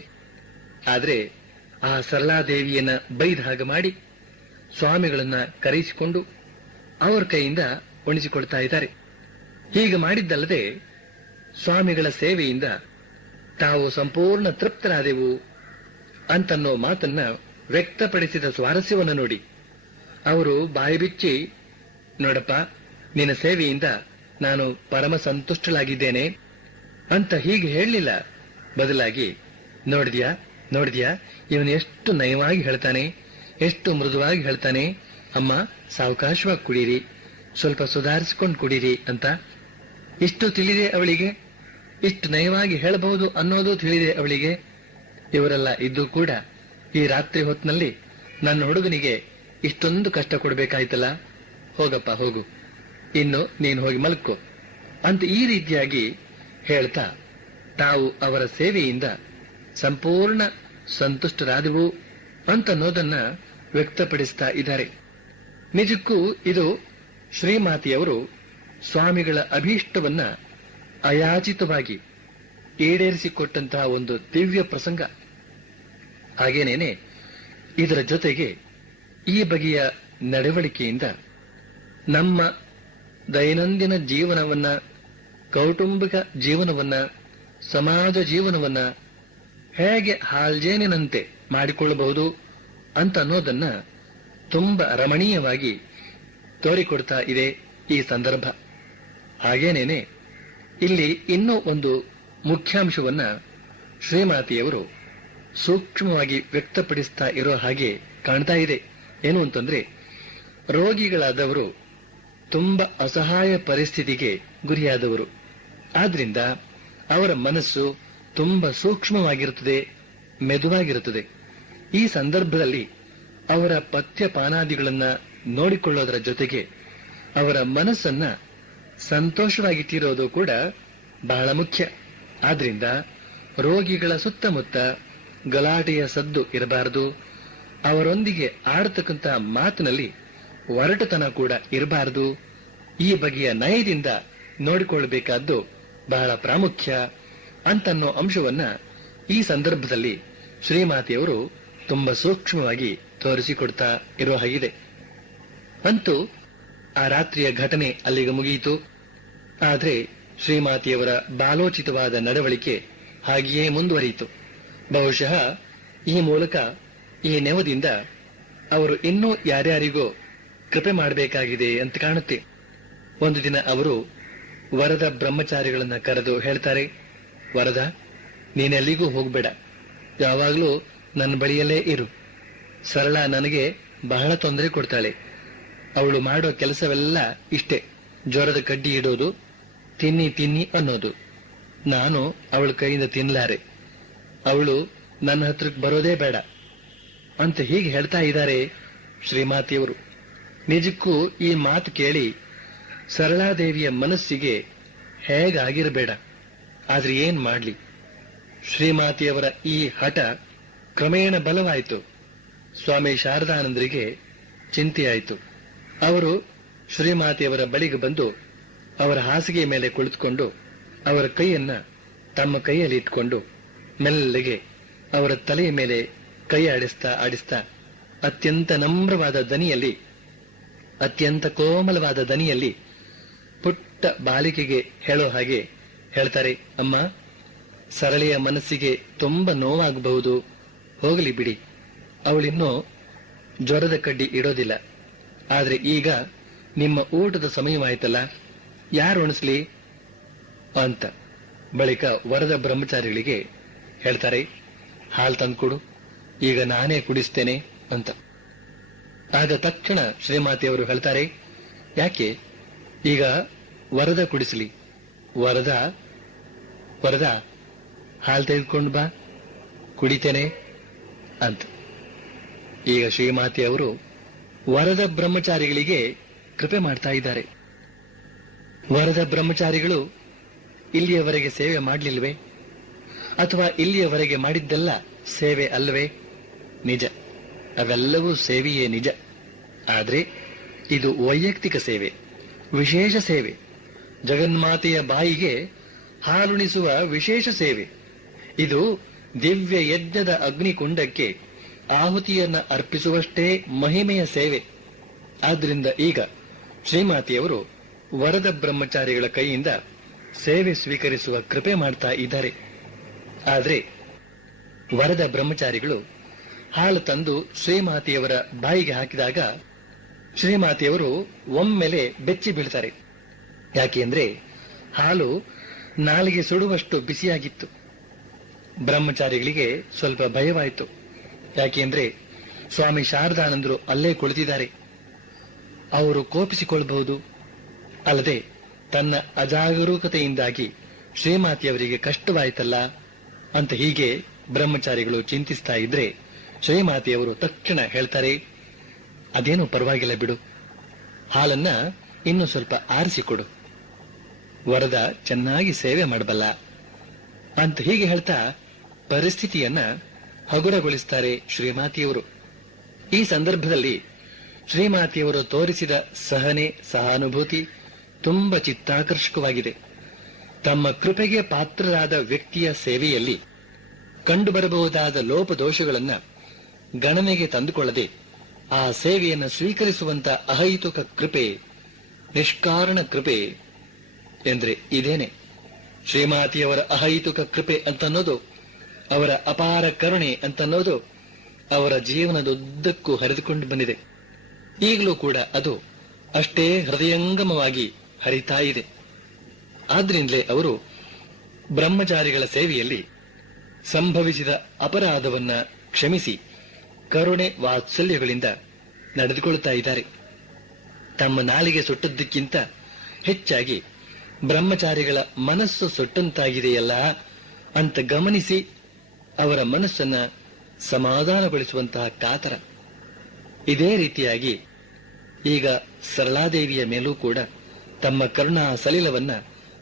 ಆದ್ರೆ ಆ ಸರಳಾದೇವಿಯನ್ನ ಬೈದ ಹಾಗೆ ಮಾಡಿ ಸ್ವಾಮಿಗಳನ್ನ ಕರೆಯಿಸಿಕೊಂಡು ಅವರ ಕೈಯಿಂದ ಉಣಿಸಿಕೊಡ್ತಾ ಇದ್ದಾರೆ. ಹೀಗೆ ಮಾಡಿದ್ದಲ್ಲದೆ ಸ್ವಾಮಿಗಳ ಸೇವೆಯಿಂದ ತಾವು ಸಂಪೂರ್ಣ ತೃಪ್ತರಾದೆವು ಅಂತನ್ನೋ ಮಾತನ್ನ ವ್ಯಕ್ತಪಡಿಸಿದ ಸ್ವಾರಸ್ಯವನ್ನು ನೋಡಿ ಅವರು ಬಾಯಿ ಬಿಚ್ಚಿ, ನೋಡಪ್ಪ, ನಿನ್ನ ಸೇವೆಯಿಂದ ನಾನು ಪರಮ ಸಂತುಷ್ಟಳಾಗಿದ್ದೇನೆ ಅಂತ ಹೀಗೆ ಹೇಳಲಿಲ್ಲ. ಬದಲಾಗಿ, ನೋಡಿದ್ಯಾ ಇವನು ಎಷ್ಟು ನಯವಾಗಿ ಹೇಳ್ತಾನೆ, ಎಷ್ಟು ಮೃದುವಾಗಿ ಹೇಳ್ತಾನೆ, ಅಮ್ಮ ಸಾವಕಾಶವಾಗಿ ಕುಡೀರಿ, ಸ್ವಲ್ಪ ಸುಧಾರಿಸಿಕೊಂಡು ಕುಡೀರಿ ಅಂತ. ಇಷ್ಟು ತಿಳಿದೆ ಅವಳಿಗೆ, ಇಷ್ಟು ನಯವಾಗಿ ಹೇಳಬಹುದು ಅನ್ನೋದು ತಿಳಿದೆ ಅವಳಿಗೆ. ಇವರೆಲ್ಲ ಇದ್ದು ಕೂಡ ಈ ರಾತ್ರಿ ಹೊತ್ತಿನಲ್ಲಿ ನನ್ನ ಹುಡುಗನಿಗೆ ಇಷ್ಟೊಂದು ಕಷ್ಟ ಕೊಡ್ಬೇಕಾಯ್ತಲ್ಲ, ಹೋಗಪ್ಪ ಹೋಗು, ಇನ್ನು ನೀನು ಹೋಗಿ ಮಲ್ಕೋ ಅಂತ ಈ ರೀತಿಯಾಗಿ ಹೇಳ್ತಾ ತಾವು ಅವರ ಸೇವೆಯಿಂದ ಸಂಪೂರ್ಣ ಸಂತುಷ್ಟರಾದವು ಅಂತನ್ನೋದನ್ನ ವ್ಯಕ್ತಪಡಿಸ್ತಾ ಇದ್ದಾರೆ. ನಿಜಕ್ಕೂ ಇದು ಶ್ರೀಮಾತೆಯವರು ಸ್ವಾಮಿಗಳ ಅಭೀಷ್ಟವನ್ನ ಅಯಾಚಿತವಾಗಿ ಈಡೇರಿಸಿಕೊಟ್ಟಂತಹ ಒಂದು ದಿವ್ಯ ಪ್ರಸಂಗ. ಹಾಗೇನೇನೆ ಇದರ ಜೊತೆಗೆ ಈ ಬಗೆಯ ನಡವಳಿಕೆಯಿಂದ ನಮ್ಮ ದೈನಂದಿನ ಜೀವನವನ್ನ, ಕೌಟುಂಬಿಕ ಜೀವನವನ್ನ, ಸಮಾಜ ಜೀವನವನ್ನ ಹೇಗೆ ಹಾಲ್ಜೇನಿನಂತೆ ಮಾಡಿಕೊಳ್ಳಬಹುದು ಅಂತ ಅನ್ನೋದನ್ನ ತುಂಬಾ ರಮಣೀಯವಾಗಿ ತೋರಿಕೊಡ್ತಾ ಇದೆ ಈ ಸಂದರ್ಭ. ಹಾಗೇನೇನೆ ಇಲ್ಲಿ ಇನ್ನೂ ಒಂದು ಮುಖ್ಯಾಂಶವನ್ನ ಶ್ರೀಮಾತೆಯವರು ಸೂಕ್ಷ್ಮವಾಗಿ ವ್ಯಕ್ತಪಡಿಸ್ತಾ ಇರೋ ಹಾಗೆ ಕಾಣ್ತಾ ಇದೆ. ಏನು ಅಂತಂದ್ರೆ, ರೋಗಿಗಳಾದವರು ತುಂಬಾ ಅಸಹಾಯ ಪರಿಸ್ಥಿತಿಗೆ ಗುರಿಯಾದವರು. ಆದ್ರಿಂದ ಅವರ ಮನಸ್ಸು ತುಂಬಾ ಸೂಕ್ಷ್ಮವಾಗಿರುತ್ತದೆ, ಮೆದುವಾಗಿರುತ್ತದೆ. ಈ ಸಂದರ್ಭದಲ್ಲಿ ಅವರ ಪಥ್ಯಪಾನಾದಿಗಳನ್ನ ನೋಡಿಕೊಳ್ಳೋದರ ಜೊತೆಗೆ ಅವರ ಮನಸ್ಸನ್ನ ಸಂತೋಷವಾಗಿಟ್ಟಿರೋದು ಕೂಡ ಬಹಳ ಮುಖ್ಯ. ಆದ್ರಿಂದ ರೋಗಿಗಳ ಸುತ್ತಮುತ್ತ ಗಲಾಟೆಯ ಸದ್ದು ಇರಬಾರದು, ಅವರೊಂದಿಗೆ ಆಡತಕ್ಕಂಥ ಮಾತಿನಲ್ಲಿ ಒರಟುತನ ಕೂಡ ಇರಬಾರದು. ಈ ಬಗೆಯ ನಯದಿಂದ ನೋಡಿಕೊಳ್ಳಬೇಕಾದ್ದು ಬಹಳ ಪ್ರಾಮುಖ್ಯ ಅಂತನ್ನೋ ಅಂಶವನ್ನ ಈ ಸಂದರ್ಭದಲ್ಲಿ ಶ್ರೀಮಾತೆಯವರು ತುಂಬಾ ಸೂಕ್ಷ್ಮವಾಗಿ ತೋರಿಸಿಕೊಡ್ತಾ ಇರೋ ಹಾಗಿದೆ. ಅಂತೂ ಆ ರಾತ್ರಿಯ ಘಟನೆ ಅಲ್ಲಿಗೆ ಮುಗಿಯಿತು. ಆದರೆ ಶ್ರೀಮಾತೆಯವರ ಬಾಲೋಚಿತವಾದ ನಡವಳಿಕೆ ಹಾಗೆಯೇ ಮುಂದುವರಿಯಿತು. ಬಹುಶಃ ಈ ಮೂಲಕ, ಈ ನೆವದಿಂದ ಅವರು ಇನ್ನೂ ಯಾರ್ಯಾರಿಗೋ ಕೃಪೆ ಮಾಡಬೇಕಾಗಿದೆ ಅಂತ ಕಾಣುತ್ತೆ. ಒಂದು ದಿನ ಅವರು ವರದ ಬ್ರಹ್ಮಚಾರಿಗಳನ್ನ ಕರೆದು ಹೇಳ್ತಾರೆ, ವರದ, ನೀನೆಲ್ಲಿಗೂ ಹೋಗ್ಬೇಡ, ಯಾವಾಗಲೂ ನನ್ನ ಬಳಿಯಲ್ಲೇ ಇರು. ಸರಳ ನನಗೆ ಬಹಳ ತೊಂದರೆ ಕೊಡ್ತಾಳೆ. ಅವಳು ಮಾಡೋ ಕೆಲಸವೆಲ್ಲ ಇಷ್ಟೇ, ಜ್ವರದ ಕಡ್ಡಿ ಇಡೋದು, ತಿನ್ನಿ ತಿನ್ನಿ ಅನ್ನೋದು. ನಾನು ಅವಳ ಕೈಯಿಂದ ತಿನ್ನಲಾರೆ, ಅವಳು ನನ್ನ ಹತ್ರಕ್ಕೆ ಬರೋದೇ ಬೇಡ ಅಂತ ಹೀಗೆ ಹೇಳ್ತಾ ಇದ್ದಾರೆ ಶ್ರೀಮಾತೆಯವರು. ನಿಜಕ್ಕೂ ಈ ಮಾತು ಕೇಳಿ ಸರಳಾದೇವಿಯ ಮನಸ್ಸಿಗೆ ಹೇಗಾಗಿರಬೇಡ. ಆದ್ರೆ ಏನ್ ಮಾಡ್ಲಿ, ಶ್ರೀಮಾತೆಯವರ ಈ ಹಠ ಕ್ರಮೇಣ ಬಲವಾಯಿತು. ಸ್ವಾಮಿ ಶಾರದಾನಂದರಿಗೆ ಚಿಂತೆಯಾಯಿತು. ಅವರು ಶ್ರೀಮಾತೆಯವರ ಬಳಿಗೆ ಬಂದು ಅವರ ಹಾಸಿಗೆ ಮೇಲೆ ಕುಳಿತುಕೊಂಡು ಅವರ ಕೈಯನ್ನ ತಮ್ಮ ಕೈಯಲ್ಲಿ ಇಟ್ಕೊಂಡು ಮೆಲ್ಲಗೆ ಅವರ ತಲೆಯ ಮೇಲೆ ಕೈ ಆಡಿಸ್ತಾ ಆಡಿಸ್ತಾ ಅತ್ಯಂತ ನಮ್ರವಾದ ದನಿಯಲ್ಲಿ, ಅತ್ಯಂತ ಕೋಮಲವಾದ ದನಿಯಲ್ಲಿ ಪುಟ್ಟ ಬಾಲಿಕೆಗೆ ಹೇಳೋ ಹಾಗೆ ಹೇಳ್ತಾರೆ, ಅಮ್ಮ, ಸರಳೆಯ ಮನಸ್ಸಿಗೆ ತುಂಬಾ ನೋವಾಗಬಹುದು, ಹೋಗಲಿ ಬಿಡಿ, ಅವಳಿನ್ನೂ ಜ್ವರದ ಕಡ್ಡಿ ಇಡೋದಿಲ್ಲ. ಆದ್ರೆ ಈಗ ನಿಮ್ಮ ಊಟದ ಸಮಯವಾಯ್ತಲ್ಲ, ಯಾರು ಉಣಿಸ್ಲಿ ಅಂತ. ಬಳಿಕ ವರದ ಬ್ರಹ್ಮಚಾರಿಗಳಿಗೆ ಹೇಳ್ತಾರೆ, ಹಾಲು ತಂದ್ಕೊಡು, ಈಗ ನಾನೇ ಕುಡಿಸ್ತೇನೆ ಅಂತ. ಆಗ ತಕ್ಷಣ ಶ್ರೀಮಾತೆಯವರು ಹೇಳ್ತಾರೆ, ಯಾಕೆ, ಈಗ ವರದ ಕುಡಿಸಲಿ. ವರದ ವರದ ಹಾಲು ತೆಗೆದುಕೊಂಡು ಬಾ, ಕುಡಿತೇನೆ ಅಂತ. ಈಗ ಶ್ರೀಮಾತೆಯವರು ವರದ ಬ್ರಹ್ಮಚಾರಿಗಳಿಗೆ ಕೃಪೆ ಮಾಡ್ತಾ ಇದ್ದಾರೆ. ವರದ ಬ್ರಹ್ಮಚಾರಿಗಳು ಇಲ್ಲಿಯವರೆಗೆ ಸೇವೆ ಮಾಡಲಿಲ್ವೇ? ಅಥವಾ ಇಲ್ಲಿಯವರೆಗೆ ಮಾಡಿದ್ದೆಲ್ಲ ಸೇವೆ ಅಲ್ಲವೇ? ನಿಜ, ಅವೆಲ್ಲವೂ ಸೇವೆಯೇ ನಿಜ. ಆದ್ರೆ ಇದು ವೈಯಕ್ತಿಕ ಸೇವೆ, ವಿಶೇಷ ಸೇವೆ. ಜಗನ್ಮಾತೆಯ ಬಾಯಿಗೆ ಹಾಲುಣಿಸುವ ವಿಶೇಷ ಸೇವೆ ಇದು. ದಿವ್ಯ ಯಜ್ಞದ ಅಗ್ನಿಕುಂಡಕ್ಕೆ ಆಹುತಿಯನ್ನ ಅರ್ಪಿಸುವಷ್ಟೇ ಮಹಿಮೆಯ ಸೇವೆ. ಆದ್ರಿಂದ ಈಗ ಶ್ರೀಮಾತೆಯವರು ವರದ ಬ್ರಹ್ಮಚಾರಿಗಳ ಕೈಯಿಂದ ಸೇವೆ ಸ್ವೀಕರಿಸುವ ಕೃಪೆ ಮಾಡ್ತಾ ಇದ್ದಾರೆ. ಆದ್ರೆ ವರದ ಬ್ರಹ್ಮಚಾರಿಗಳು ಹಾಲು ತಂದು ಶ್ರೀಮಾತೆಯವರ ಬಾಯಿಗೆ ಹಾಕಿದಾಗ ಶ್ರೀಮಾತೆಯವರು ಒಮ್ಮೆಲೆ ಬೆಚ್ಚಿ ಬೀಳ್ತಾರೆ. ಯಾಕೆಂದ್ರೆ ಹಾಲು ನಾಲಿಗೆ ಸುಡುವಷ್ಟು ಬಿಸಿಯಾಗಿತ್ತು. ಬ್ರಹ್ಮಚಾರಿಗಳಿಗೆ ಸ್ವಲ್ಪ ಭಯವಾಯಿತು. ಯಾಕೆಂದ್ರೆ ಸ್ವಾಮಿ ಶಾರದಾನಂದರು ಅಲ್ಲೇ ಕುಳಿತಿದ್ದಾರೆ, ಅವರು ಕೋಪಿಸಿಕೊಳ್ಳಬಹುದು, ಅಲ್ಲದೆ ತನ್ನ ಅಜಾಗರೂಕತೆಯಿಂದಾಗಿ ಶ್ರೀಮಾತೆಯವರಿಗೆ ಕಷ್ಟವಾಯಿತಲ್ಲ ಅಂತ ಹೀಗೆ ಬ್ರಹ್ಮಚಾರಿಗಳು ಚಿಂತಿಸ್ತಾ ಇದ್ರೆ ಶ್ರೀಮಾತೆಯವರು ತಕ್ಷಣ ಹೇಳ್ತಾರೆ, ಅದೇನೂ ಪರವಾಗಿಲ್ಲ ಬಿಡು, ಹಾಲನ್ನ ಇನ್ನು ಸ್ವಲ್ಪ ಆರಿಸಿಕೊಡು, ವರದ ಚೆನ್ನಾಗಿ ಸೇವೆ ಮಾಡಬಲ್ಲ ಅಂತ ಹೀಗೆ ಹೇಳ್ತಾ ಪರಿಸ್ಥಿತಿಯನ್ನ ಹಗುರಗೊಳಿಸ್ತಾರೆ ಶ್ರೀಮಾತೆಯವರು. ಈ ಸಂದರ್ಭದಲ್ಲಿ ಶ್ರೀಮಾತೆಯವರು ತೋರಿಸಿದ ಸಹನೆ, ಸಹಾನುಭೂತಿ ತುಂಬಾ ಚಿತ್ತಾಕರ್ಷಕವಾಗಿದೆ. ತಮ್ಮ ಕೃಪೆಗೆ ಪಾತ್ರರಾದ ವ್ಯಕ್ತಿಯ ಸೇವೆಯಲ್ಲಿ ಕಂಡುಬರಬಹುದಾದ ಲೋಪದೋಷಗಳನ್ನ ಗಣನೆಗೆ ತಂದುಕೊಳ್ಳದೆ ಆ ಸೇವೆಯನ್ನು ಸ್ವೀಕರಿಸುವಂತ ಅಹೈತುಕ ಕೃಪೆ, ನಿಷ್ಕಾರಣ ಕೃಪೆ ಎಂದ್ರೆ ಇದೇನೆ. ಶ್ರೀಮಾತೆಯವರ ಅಹೈತುಕ ಕೃಪೆ ಅಂತನ್ನೋದು, ಅವರ ಅಪಾರ ಕರುಣೆ ಅಂತನ್ನೋದು ಅವರ ಜೀವನದುದ್ದಕ್ಕೂ ಹರಿದುಕೊಂಡು ಬಂದಿದೆ. ಈಗಲೂ ಕೂಡ ಅದು ಅಷ್ಟೇ ಹೃದಯಂಗಮವಾಗಿ ಹರಿತಾ ಇದೆ. ಆದ್ರಿಂದಲೇ ಅವರು ಬ್ರಹ್ಮಚಾರಿಗಳ ಸೇವೆಯಲ್ಲಿ ಸಂಭವಿಸಿದ ಅಪರಾಧವನ್ನ ಕ್ಷಮಿಸಿ ಕರುಣೆ ವಾತ್ಸಲ್ಯಗಳಿಂದ ನಡೆದುಕೊಳ್ಳುತ್ತಾ ಇದ್ದಾರೆ. ತಮ್ಮ ನಾಲಿಗೆ ಸುಟ್ಟದ್ದಕ್ಕಿಂತ ಹೆಚ್ಚಾಗಿ ಬ್ರಹ್ಮಚಾರಿಗಳ ಮನಸ್ಸು ಸುಟ್ಟಂತಾಗಿದೆಯಲ್ಲ ಅಂತ ಗಮನಿಸಿ ಅವರ ಮನಸ್ಸನ್ನ ಸಮಾಧಾನಗೊಳಿಸುವಂತಹ ಕಾತರ. ಇದೇ ರೀತಿಯಾಗಿ ಈಗ ಸರಳಾದೇವಿಯ ಮೇಲೂ ಕೂಡ ತಮ್ಮ ಕರುಣಾ ಸಲಿಲವನ್ನ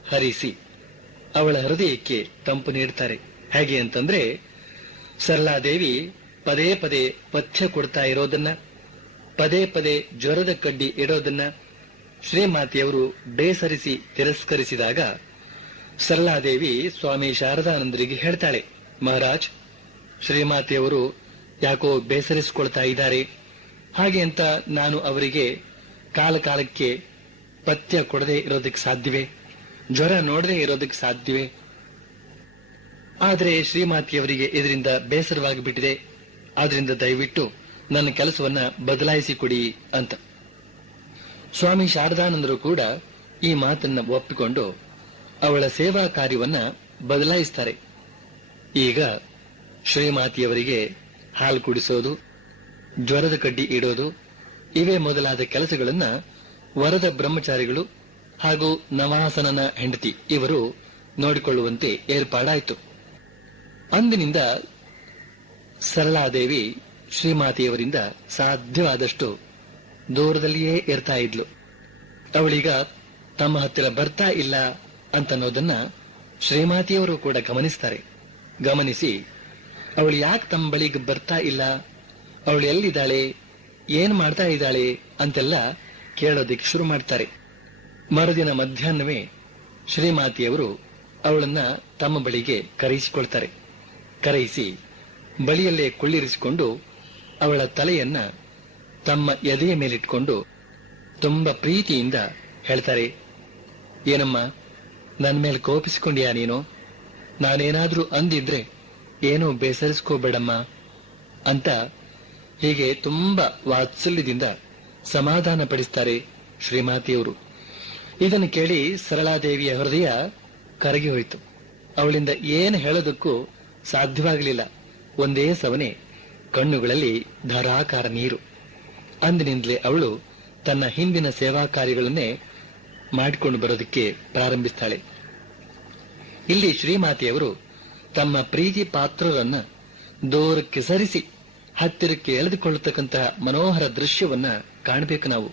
ಹರಿಸಿ ಅವಳ ಹೃದಯಕ್ಕೆ ತಂಪು ನೀಡುತ್ತಾರೆ. ಹೇಗೆ ಅಂತಂದ್ರೆ, ಸರಳಾದೇವಿ ಪದೇ ಪದೇ ಪಥ್ಯ ಕೊಡ್ತಾ ಇರೋದನ್ನ, ಪದೇ ಪದೇ ಜ್ವರದ ಕಡ್ಡಿ ಇಡೋದನ್ನ ಶ್ರೀಮಾತೆಯವರು ಬೇಸರಿಸಿ ತಿರಸ್ಕರಿಸಿದಾಗ ಸರಳಾದೇವಿ ಸ್ವಾಮಿ ಶಾರದಾನಂದರಿಗೆ ಹೇಳ್ತಾಳೆ, ಮಹಾರಾಜ್, ಶ್ರೀಮಾತೆಯವರು ಯಾಕೋ ಬೇಸರಿಸಿಕೊಳ್ತಾ ಇದ್ದಾರೆ, ಹಾಗೆ ಅಂತ ನಾನು ಅವರಿಗೆ ಕಾಲಕ್ಕೆ ಪಥ್ಯ ಕೊಡದೆ ಇರೋದಕ್ಕೆ ಸಾಧ್ಯವೇ? ಜ್ವರ ನೋಡದೆ ಇರೋದಕ್ಕೆ ಸಾಧ್ಯವೇ? ಆದರೆ ಶ್ರೀಮಾತೆಯವರಿಗೆ ಇದರಿಂದ ಬೇಸರವಾಗಿ ಬಿಟ್ಟಿದೆ. ಆದ್ರಿಂದ ದಯವಿಟ್ಟು ನನ್ನ ಕೆಲಸವನ್ನ ಬದಲಾಯಿಸಿ ಕೊಡಿ ಅಂತ. ಸ್ವಾಮಿ ಶಾರದಾನಂದರು ಕೂಡ ಈ ಮಾತನ್ನ ಒಪ್ಪಿಕೊಂಡು ಅವಳ ಸೇವಾ ಕಾರ್ಯವನ್ನ ಬದಲಾಯಿಸ್ತಾರೆ. ಈಗ ಶ್ರೀಮಾತೆಯವರಿಗೆ ಹಾಲು ಕುಡಿಸೋದು, ಜ್ವರದ ಕಡ್ಡಿ ಇಡೋದು, ಇವೇ ಮೊದಲಾದ ಕೆಲಸಗಳನ್ನ ವರದ ಬ್ರಹ್ಮಚಾರಿಗಳು ಹಾಗೂ ನವಾಸನನ ಹೆಂಡತಿ ಇವರು ನೋಡಿಕೊಳ್ಳುವಂತೆ ಏರ್ಪಾಡಾಯಿತು. ಅಂದಿನಿಂದ ಸರಳಾದೇವಿ ಶ್ರೀಮಾತೆಯವರಿಂದ ಸಾಧ್ಯವಾದಷ್ಟು ದೂರದಲ್ಲಿಯೇ ಇರ್ತಾ ಇದ್ಲು. ಅವಳೀಗ ತಮ್ಮ ಹತ್ತಿರ ಬರ್ತಾ ಇಲ್ಲ ಅಂತನ್ನೋದನ್ನ ಶ್ರೀಮಾತೆಯವರು ಕೂಡ ಗಮನಿಸ್ತಾರೆ. ಗಮನಿಸಿ ಅವಳು ಯಾಕೆ ತಮ್ಮ ಬಳಿಗೆ ಬರ್ತಾ ಇಲ್ಲ, ಅವಳು ಎಲ್ಲಿದ್ದಾಳೆ, ಏನ್ ಮಾಡ್ತಾ ಇದ್ದಾಳೆ ಅಂತೆಲ್ಲ ಕೇಳೋದಿಕ್ಕೆ ಶುರು ಮಾಡ್ತಾರೆ. ಮರುದಿನ ಮಧ್ಯಾಹ್ನವೇ ಶ್ರೀಮಾತೆಯವರು ಅವಳನ್ನ ತಮ್ಮ ಬಳಿಗೆ ಕರೆಯಿಸಿಕೊಳ್ತಾರೆ. ಕರೆಯಿಸಿ ಬಳಿಯಲ್ಲೇ ಕುಳ್ಳಿರಿಸಿಕೊಂಡು ಅವಳ ತಲೆಯನ್ನ ತಮ್ಮ ಎದೆಯ ಮೇಲಿಟ್ಕೊಂಡು ತುಂಬಾ ಪ್ರೀತಿಯಿಂದ ಹೇಳ್ತಾರೆ, ಏನಮ್ಮ ನನ್ನ ಮೇಲೆ ಕೋಪಿಸಿಕೊಂಡ್ಯಾ ನೀನು? ನಾನೇನಾದ್ರೂ ಅಂದಿದ್ರೆ ಏನೂ ಬೇಸರಿಸ್ಕೋಬೇಡಮ್ಮ ಅಂತ ಹೀಗೆ ತುಂಬಾ ವಾತ್ಸಲ್ಯದಿಂದ ಸಮಾಧಾನ ಪಡಿಸ್ತಾರೆ ಶ್ರೀಮಾತೆಯವರು. ಇದನ್ನು ಕೇಳಿ ಸರಳಾದೇವಿಯ ಹೃದಯ ಕರಗಿ ಹೋಯಿತು. ಅವಳಿಂದ ಏನು ಹೇಳೋದಕ್ಕೂ ಸಾಧ್ಯವಾಗಲಿಲ್ಲ. ಒಂದೇ ಸವನೆ ಕಣ್ಣುಗಳಲ್ಲಿ ಧಾರಾಕಾರ ನೀರು. ಅಂದಿನಿಂದಲೇ ಅವಳು ತನ್ನ ಹಿಂದಿನ ಸೇವಾ ಕಾರ್ಯಗಳನ್ನೇ ಮಾಡಿಕೊಂಡು ಬರೋದಕ್ಕೆ ಪ್ರಾರಂಭಿಸ್ತಾಳೆ. ಇಲ್ಲಿ ಶ್ರೀಮಾತೆಯವರು ತಮ್ಮ ಪ್ರೀತಿ ಪಾತ್ರರನ್ನ ದೂರಕ್ಕೆ ಸರಿಸಿ ಹತ್ತಿರಕ್ಕೆ ಎಳೆದುಕೊಳ್ಳತಕ್ಕಂತಹ ಮನೋಹರ ದೃಶ್ಯವನ್ನ ಕಾಣಬೇಕು ನಾವು.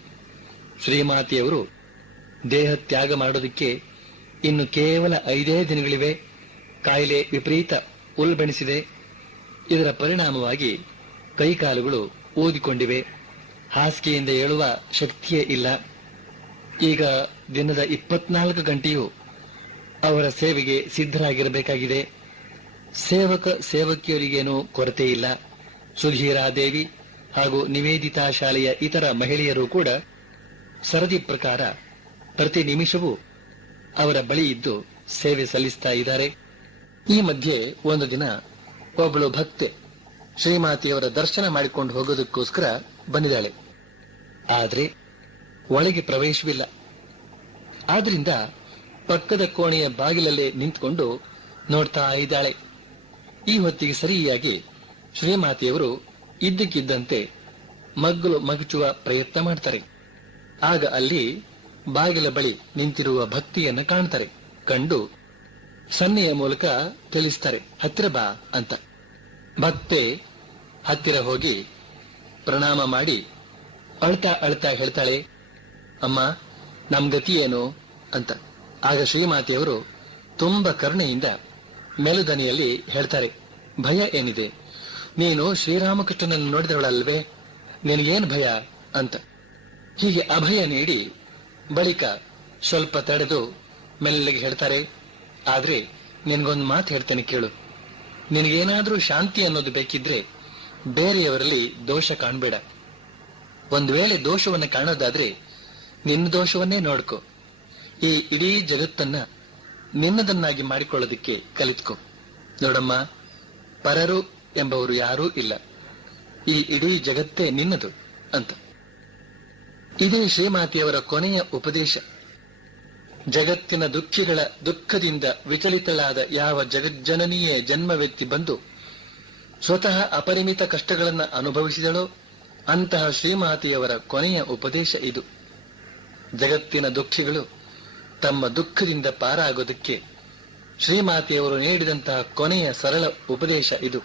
ಶ್ರೀಮಾತೆಯವರು ದೇಹ ತ್ಯಾಗ ಮಾಡೋದಕ್ಕೆ ಇನ್ನು ಕೇವಲ 5 ದಿನಗಳಿವೆ. ಕಾಯಿಲೆ ವಿಪರೀತ ಉಲ್ಬಣಿಸಿದೆ. ಇದರ ಪರಿಣಾಮವಾಗಿ ಕೈಕಾಲುಗಳು ಊದಿಕೊಂಡಿವೆ. ಹಾಸಿಗೆಯಿಂದ ಏಳುವ ಶಕ್ತಿಯೇ ಇಲ್ಲ. ಈಗ ದಿನದ 24 ಗಂಟೆಯೂ ಅವರ ಸೇವೆಗೆ ಸಿದ್ಧರಾಗಿರಬೇಕಾಗಿದೆ. ಸೇವಕಿಯರಿಗೇನೂ ಕೊರತೆ ಇಲ್ಲ. ಸುಧೀರಾದೇವಿ ಹಾಗೂ ನಿವೇದಿತಾ ಶಾಲೆಯ ಇತರ ಮಹಿಳೆಯರು ಕೂಡ ಸರದಿ ಪ್ರಕಾರ ಪ್ರತಿ ನಿಮಿಷವೂ ಅವರ ಬಳಿ ಇದ್ದು ಸೇವೆ ಸಲ್ಲಿಸ್ತಾ ಇದ್ದಾರೆ. ಈ ಮಧ್ಯೆ ಒಂದು ದಿನ ಒಬ್ಬಳು ಭಕ್ತೆ ಶ್ರೀಮಾತೆಯವರ ದರ್ಶನ ಮಾಡಿಕೊಂಡು ಹೋಗೋದಕ್ಕೋಸ್ಕರ ಬಂದಿದ್ದಾಳೆ. ಆದ್ರೆ ಒಳಗೆ ಪ್ರವೇಶವಿಲ್ಲ. ಆದ್ರಿಂದ ಪಕ್ಕದ ಕೋಣೆಯ ಬಾಗಿಲಲ್ಲೇ ನಿಂತುಕೊಂಡು ನೋಡ್ತಾ ಇದ್ದಾಳೆ. ಈ ಹೊತ್ತಿಗೆ ಸರಿಯಾಗಿ ಶ್ರೀಮಾತೆಯವರು ಇದ್ದಕ್ಕಿದ್ದಂತೆ ಮಗ್ಗಲು ಮಗಚುವ ಪ್ರಯತ್ನ ಮಾಡ್ತಾರೆ. ಆಗ ಅಲ್ಲಿ ಬಾಗಿಲ ಬಳಿ ನಿಂತಿರುವ ಭಕ್ತಿಯನ್ನ ಕಾಣ್ತಾರೆ. ಕಂಡು ಸನ್ನೆಯ ಮೂಲಕ ತಿಳಿಸ್ತಾರೆ, ಹತ್ತಿರ ಬಾ ಅಂತ. ಭಕ್ತೆ ಹತ್ತಿರ ಹೋಗಿ ಪ್ರಣಾಮ ಮಾಡಿ ಅಳ್ತಾ ಅಳ್ತಾ ಹೇಳ್ತಾಳೆ, ಅಮ್ಮ ನಮ್ ಗತಿ ಏನು ಅಂತ. ಆಗ ಶ್ರೀಮಾತೆಯವರು ತುಂಬಾ ಕರುಣೆಯಿಂದ ಮೆಲುದನಿಯಲ್ಲಿ ಹೇಳ್ತಾರೆ, ಭಯ ಏನಿದೆ? ನೀನು ಶ್ರೀರಾಮಕೃಷ್ಣನನ್ನು ನೋಡಿದವಳಲ್ವೇ, ನಿನಗೇನು ಭಯ ಅಂತ. ಹೀಗೆ ಅಭಯ ನೀಡಿ ಬಳಿಕ ಸ್ವಲ್ಪ ತಡೆದು ಮೆಲ್ಲಗೆ ಹೇಳ್ತಾರೆ, ಆದ್ರೆ ನಿನಗೊಂದು ಮಾತು ಹೇಳ್ತೇನೆ ಕೇಳು. ನಿನಗೇನಾದ್ರೂ ಶಾಂತಿ ಅನ್ನೋದು ಬೇಕಿದ್ರೆ ಬೇರೆಯವರಲ್ಲಿ ದೋಷ ಕಾಣಬೇಡ. ಒಂದು ವೇಳೆ ದೋಷವನ್ನ ಕಾಣೋದಾದ್ರೆ ನಿನ್ನ ದೋಷವನ್ನೇ ನೋಡ್ಕೊ. ಈ ಇಡೀ ಜಗತ್ತನ್ನ ನಿನ್ನದನ್ನಾಗಿ ಮಾಡಿಕೊಳ್ಳೋದಕ್ಕೆ ಕಲಿತ್ಕೊ. ನೋಡಮ್ಮ, ಪರರು ಎಂಬವರು ಯಾರೂ ಇಲ್ಲ. ಈ ಇಡೀ ಜಗತ್ತೇ ನಿನ್ನದು ಅಂತ. ಇದೇ ಶ್ರೀಮಾತೆಯವರ ಕೊನೆಯ ಉಪದೇಶ. ಜಗತ್ತಿನ ದುಃಖಿಗಳ ದುಃಖದಿಂದ ವಿಚಲಿತಳಾದ ಯಾವ ಜಗಜ್ಜನನಿಯೇ ಜನ್ಮವೆತ್ತಿ ಬಂದು ಸ್ವತಃ ಅಪರಿಮಿತ ಕಷ್ಟಗಳನ್ನು ಅನುಭವಿಸಿದಳೋ ಅಂತಹ ಶ್ರೀಮಾತೆಯವರ ಕೊನೆಯ ಉಪದೇಶ ಇದು. ಜಗತ್ತಿನ ದುಃಖಿಗಳು ತಮ್ಮ ದುಃಖದಿಂದ ಪಾರಾಗೋದಕ್ಕೆ ಶ್ರೀಮಾತೆಯವರು ನೀಡಿದಂತಹ ಕೊನೆಯ ಸರಳ ಉಪದೇಶ ಇದು.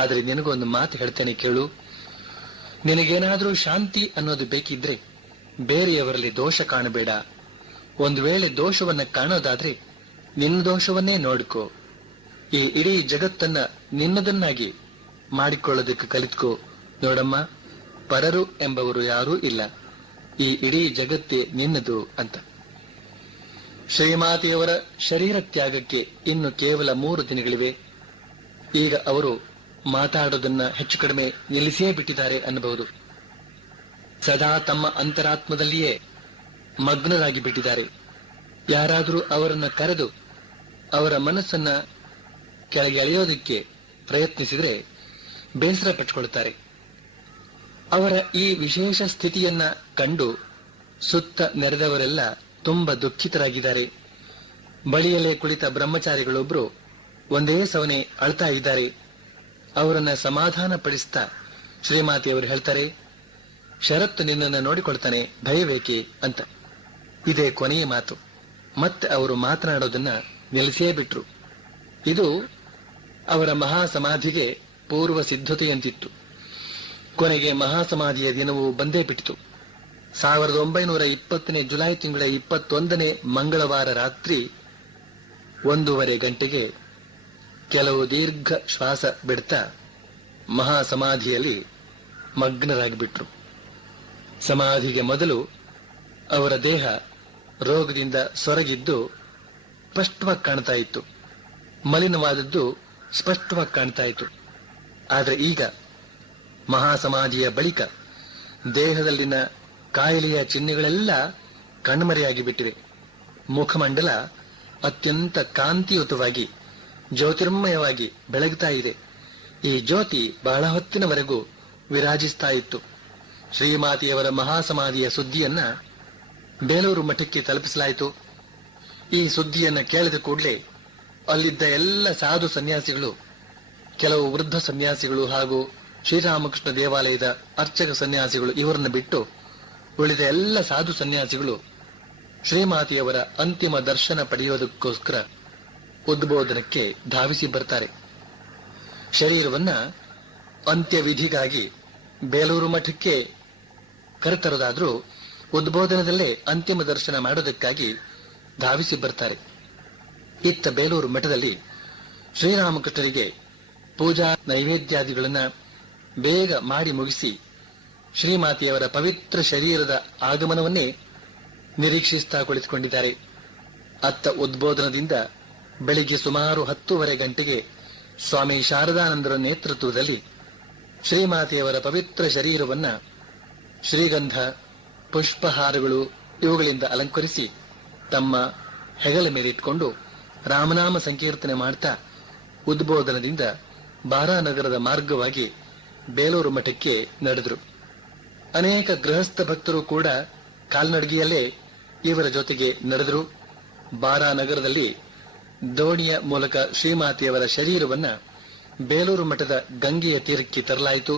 ಆದರೆ ನಿನಗೊಂದು ಮಾತು ಹೇಳ್ತೇನೆ ಕೇಳು. ನಿನಗೇನಾದ್ರೂ ಶಾಂತಿ ಅನ್ನೋದು ಬೇಕಿದ್ರೆ ಬೇರೆಯವರಲ್ಲಿ ದೋಷ ಕಾಣಬೇಡ. ಒಂದು ವೇಳೆ ದೋಷವನ್ನ ಕಾಣೋದಾದ್ರೆ ನಿನ್ನ ದೋಷವನ್ನೇ ನೋಡ್ಕೋ. ಈ ಇಡೀ ಜಗತ್ತನ್ನ ನಿನ್ನದನ್ನಾಗಿ ಮಾಡಿಕೊಳ್ಳೋದಕ್ಕೆ ಕಲಿತ್ಕೋ. ನೋಡಮ್ಮ, ಪರರು ಎಂಬವರು ಯಾರೂ ಇಲ್ಲ. ಈ ಇಡೀ ಜಗತ್ತೇ ನಿನ್ನದು ಅಂತ. ಶ್ರೀಮಾತೆಯವರ ಶರೀರ ತ್ಯಾಗಕ್ಕೆ ಇನ್ನು ಕೇವಲ 3 ದಿನಗಳಿವೆ. ಈಗ ಅವರು ಮಾತಾಡೋದನ್ನ ಹೆಚ್ಚು ಕಡಿಮೆ ನಿಲ್ಲಿಸಿಯೇ ಬಿಟ್ಟಿದ್ದಾರೆ ಅನ್ನಬಹುದು. ಸದಾ ತಮ್ಮ ಅಂತರಾತ್ಮದಲ್ಲಿಯೇ ಮಗ್ನರಾಗಿ ಬಿಟ್ಟಿದ್ದಾರೆ. ಯಾರಾದರೂ ಅವರನ್ನು ಕರೆದು ಅವರ ಮನಸ್ಸನ್ನ ಕೆಳಗೆ ಎಳೆಯೋದಕ್ಕೆ ಪ್ರಯತ್ನಿಸಿದರೆ ಬೇಸರ ಪಟ್ಟುಕೊಳ್ಳುತ್ತಾರೆ. ಅವರ ಈ ವಿಶೇಷ ಸ್ಥಿತಿಯನ್ನ ಕಂಡು ಸುತ್ತ ನೆರೆದವರೆಲ್ಲ ತುಂಬಾ ದುಃಖಿತರಾಗಿದ್ದಾರೆ. ಬಳಿಯಲ್ಲೇ ಕುಳಿತ ಬ್ರಹ್ಮಚಾರಿಗಳೊಬ್ರು ಒಂದೇ ಸವನೆ ಅಳ್ತಾ ಇದ್ದಾರೆ. ಅವರನ್ನ ಸಮಾಧಾನ ಪಡಿಸ್ತಾ ಶ್ರೀಮಾತೆಯವರು ಹೇಳ್ತಾರೆ, ಶರತ್ ನಿನ್ನನ್ನು ನೋಡಿಕೊಳ್ತಾನೆ, ಭಯವೇಕೆ ಅಂತ. ಇದೇ ಕೊನೆಯ ಮಾತು. ಮತ್ತೆ ಅವರು ಮಾತನಾಡೋದನ್ನ ನಿಲ್ಲಿಸೇ ಬಿಟ್ರು. ಇದು ಅವರ ಮಹಾಸಮಾಧಿಗೆ ಪೂರ್ವ ಸಿದ್ಧತೆಯಂತಿತ್ತು. ಕೊನೆಗೆ ಮಹಾಸಮಾಧಿಯ ದಿನವೂ ಬಂದೇ ಬಿಟ್ಟಿತು. 1920 ಜುಲೈ ತಿಂಗಳ 21 ಮಂಗಳವಾರ ರಾತ್ರಿ 1:30 ಗಂಟೆಗೆ ಕೆಲವು ದೀರ್ಘ ಶ್ವಾಸ ಬಿಡ್ತಾ ಮಹಾಸಮಾಧಿಯಲ್ಲಿ ಮಗ್ನರಾಗಿಬಿಟ್ರು. ಸಮಾಧಿಗೆ ಮೊದಲು ಅವರ ದೇಹ ರೋಗದಿಂದ ಸೊರಗಿದ್ದು ಸ್ಪಷ್ಟವಾಗಿ ಕಾಣ್ತಾ ಇತ್ತು, ಮಲಿನವಾದದ್ದು ಸ್ಪಷ್ಟವಾಗಿ ಕಾಣ್ತಾ ಇತ್ತು. ಆದರೆ ಈಗ ಮಹಾಸಮಾಧಿಯ ಬಳಿಕ ದೇಹದಲ್ಲಿನ ಕಾಯಿಲೆಯ ಚಿಹ್ನೆಗಳೆಲ್ಲ ಕಣ್ಮರೆಯಾಗಿ ಬಿಟ್ಟಿವೆ. ಮುಖಮಂಡಲ ಅತ್ಯಂತ ಕಾಂತಿಯುತವಾಗಿ ಜ್ಯೋತಿರ್ಮಯವಾಗಿ ಬೆಳಗುತ್ತಾ ಇದೆ. ಈ ಜ್ಯೋತಿ ಬಹಳ ಹೊತ್ತಿನವರೆಗೂ ವಿರಾಜಿಸ್ತಾ ಇತ್ತು. ಶ್ರೀಮಾತೆಯವರ ಮಹಾಸಮಾಧಿಯ ಸುದ್ದಿಯನ್ನ ಬೇಲೂರು ಮಠಕ್ಕೆ ತಲುಪಿಸಲಾಯಿತು. ಈ ಸುದ್ದಿಯನ್ನ ಕೇಳಿದ ಕೂಡಲೇ ಅಲ್ಲಿದ್ದ ಎಲ್ಲ ಸಾಧು ಸನ್ಯಾಸಿಗಳು, ಕೆಲವು ವೃದ್ಧ ಸನ್ಯಾಸಿಗಳು ಹಾಗೂ ಶ್ರೀರಾಮಕೃಷ್ಣ ದೇವಾಲಯದ ಅರ್ಚಕ ಸನ್ಯಾಸಿಗಳು ಇವರನ್ನು ಬಿಟ್ಟು ಉಳಿದ ಎಲ್ಲ ಸಾಧು ಸನ್ಯಾಸಿಗಳು ಶ್ರೀಮಾತೆಯವರ ಅಂತಿಮ ದರ್ಶನ ಪಡೆಯೋದಕ್ಕೋಸ್ಕರ ಉದ್ಬೋಧನಕ್ಕೆ ಧಾವಿಸಿ ಬರ್ತಾರೆ. ಶರೀರವನ್ನ ಅಂತ್ಯವಿಧಿಗಾಗಿ ಬೇಲೂರು ಮಠಕ್ಕೆ ಕರೆತರೋದಾದ್ರೂ ಉದ್ಬೋಧನದಲ್ಲೇ ಅಂತಿಮ ದರ್ಶನ ಮಾಡೋದಕ್ಕಾಗಿ ಧಾವಿಸಿ ಬರ್ತಾರೆ. ಇತ್ತ ಬೇಲೂರು ಮಠದಲ್ಲಿ ಶ್ರೀರಾಮಕೃಷ್ಣರಿಗೆ ಪೂಜಾ ನೈವೇದ್ಯಾದಿಗಳನ್ನ ಬೇಗ ಮಾಡಿ ಮುಗಿಸಿ ಶ್ರೀಮಾತೆಯವರ ಪವಿತ್ರ ಶರೀರದ ಆಗಮನವನ್ನೇ ನಿರೀಕ್ಷಿಸ್ತಾ ಕುಳಿತುಕೊಂಡಿದ್ದಾರೆ. ಅತ್ತ ಉದ್ಬೋಧನದಿಂದ ಬೆಳಿಗ್ಗೆ ಸುಮಾರು 10:30 ಗಂಟೆಗೆ ಸ್ವಾಮಿ ಶಾರದಾನಂದರ ನೇತೃತ್ವದಲ್ಲಿ ಶ್ರೀಮಾತೆಯವರ ಪವಿತ್ರ ಶರೀರವನ್ನ ಶ್ರೀಗಂಧ, ಪುಷ್ಪಹಾರಗಳು ಇವುಗಳಿಂದ ಅಲಂಕರಿಸಿ ತಮ್ಮ ಹೆಗಲ ಮೇಲಿಟ್ಕೊಂಡು ರಾಮನಾಮ ಸಂಕೀರ್ತನೆ ಮಾಡ್ತಾ ಉದ್ಬೋಧನದಿಂದ ಬಾರಾನಗರದ ಮಾರ್ಗವಾಗಿ ಬೇಲೂರು ಮಠಕ್ಕೆ ನಡೆದರು. ಅನೇಕ ಗೃಹಸ್ಥ ಭಕ್ತರು ಕೂಡ ಕಾಲ್ನಡಿಗೆಯಲ್ಲೇ ಇವರ ಜೊತೆಗೆ ನಡೆದರು. ಬಾರಾನಗರದಲ್ಲಿ ದೋಣಿಯ ಮೂಲಕ ಶ್ರೀಮಾತೆಯವರ ಶರೀರವನ್ನ ಬೇಲೂರು ಮಠದ ಗಂಗೆಯ ತೀರಕ್ಕೆ ತರಲಾಯಿತು.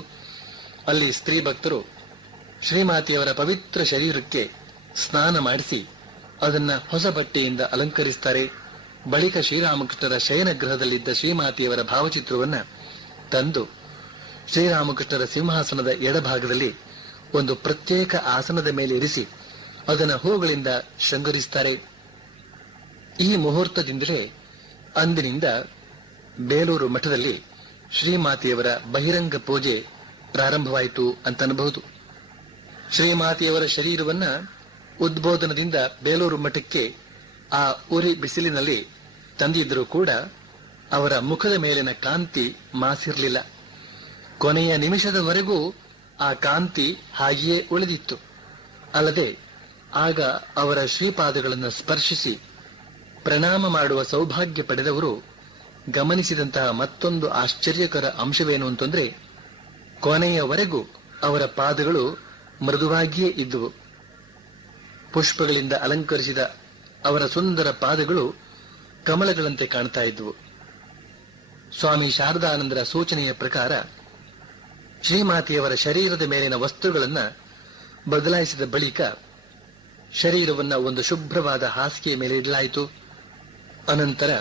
ಅಲ್ಲಿ ಸ್ತ್ರೀ ಭಕ್ತರು ಶ್ರೀಮಾತೆಯವರ ಪವಿತ್ರ ಶರೀರಕ್ಕೆ ಸ್ನಾನ ಮಾಡಿಸಿ ಅದನ್ನ ಹೊಸ ಬಟ್ಟೆಯಿಂದ ಅಲಂಕರಿಸುತ್ತಾರೆ. ಬಳಿಕ ಶ್ರೀರಾಮಕೃಷ್ಣರ ಶಯನ ಗೃಹದಲ್ಲಿದ್ದ ಶ್ರೀಮಾತೆಯವರ ಭಾವಚಿತ್ರವನ್ನ ತಂದು ಶ್ರೀರಾಮಕೃಷ್ಣರ ಸಿಂಹಾಸನದ ಎಡಭಾಗದಲ್ಲಿ ಒಂದು ಪ್ರತ್ಯೇಕ ಆಸನದ ಮೇಲೆ ಇರಿಸಿ ಅದನ್ನ ಹೂಗಳಿಂದ ಶೃಂಗರಿಸುತ್ತಾರೆ. ಈ ಮುಹೂರ್ತದಿಂದಲೇ ಅಂದಿನಿಂದ ಬೇಲೂರು ಮಠದಲ್ಲಿ ಶ್ರೀಮಾತೆಯವರ ಬಹಿರಂಗ ಪೂಜೆ ಪ್ರಾರಂಭವಾಯಿತು ಅಂತನಬಹುದು. ಶ್ರೀಮಾತೆಯವರ ಶರೀರವನ್ನ ಉದ್ಬೋಧನದಿಂದ ಬೇಲೂರು ಮಠಕ್ಕೆ ಆ ಉರಿ ಬಿಸಿಲಿನಲ್ಲಿ ತಂದಿದ್ದರೂ ಕೂಡ ಅವರ ಮುಖದ ಮೇಲಿನ ಕಾಂತಿ ಮಾಸಿರಲಿಲ್ಲ. ಕೊನೆಯ ನಿಮಿಷದವರೆಗೂ ಆ ಕಾಂತಿ ಹಾಗೆಯೇ ಉಳಿದಿತ್ತು. ಅಲ್ಲದೆ ಆಗ ಅವರ ಶ್ರೀಪಾದಗಳನ್ನು ಸ್ಪರ್ಶಿಸಿ ಪ್ರಣಾಮ ಮಾಡುವ ಸೌಭಾಗ್ಯ ಪಡೆದವರು ಗಮನಿಸಿದಂತಹ ಮತ್ತೊಂದು ಆಶ್ಚರ್ಯಕರ ಅಂಶವೇನು ಅಂತಂದ್ರೆ, ಕೊನೆಯವರೆಗೂ ಅವರ ಪಾದಗಳು ಮೃದುವಾಗಿಯೇ ಇದ್ದುವು. ಪುಷ್ಪಗಳಿಂದ ಅಲಂಕರಿಸಿದ ಅವರ ಸುಂದರ ಪಾದಗಳು ಕಮಲಗಳಂತೆ ಕಾಣ್ತಾ ಇದ್ದುವು. ಸ್ವಾಮಿ ಶಾರದಾನಂದರ ಸೂಚನೆಯ ಪ್ರಕಾರ ಶ್ರೀಮಾತೆಯವರ ಶರೀರದ ಮೇಲಿನ ವಸ್ತ್ರಗಳನ್ನ ಬದಲಾಯಿಸಿದ ಬಳಿಕ ಶರೀರವನ್ನ ಒಂದು ಶುಭ್ರವಾದ ಹಾಸಿಗೆಯ ಮೇಲೆ ಇಡಲಾಯಿತು. ಅನಂತರ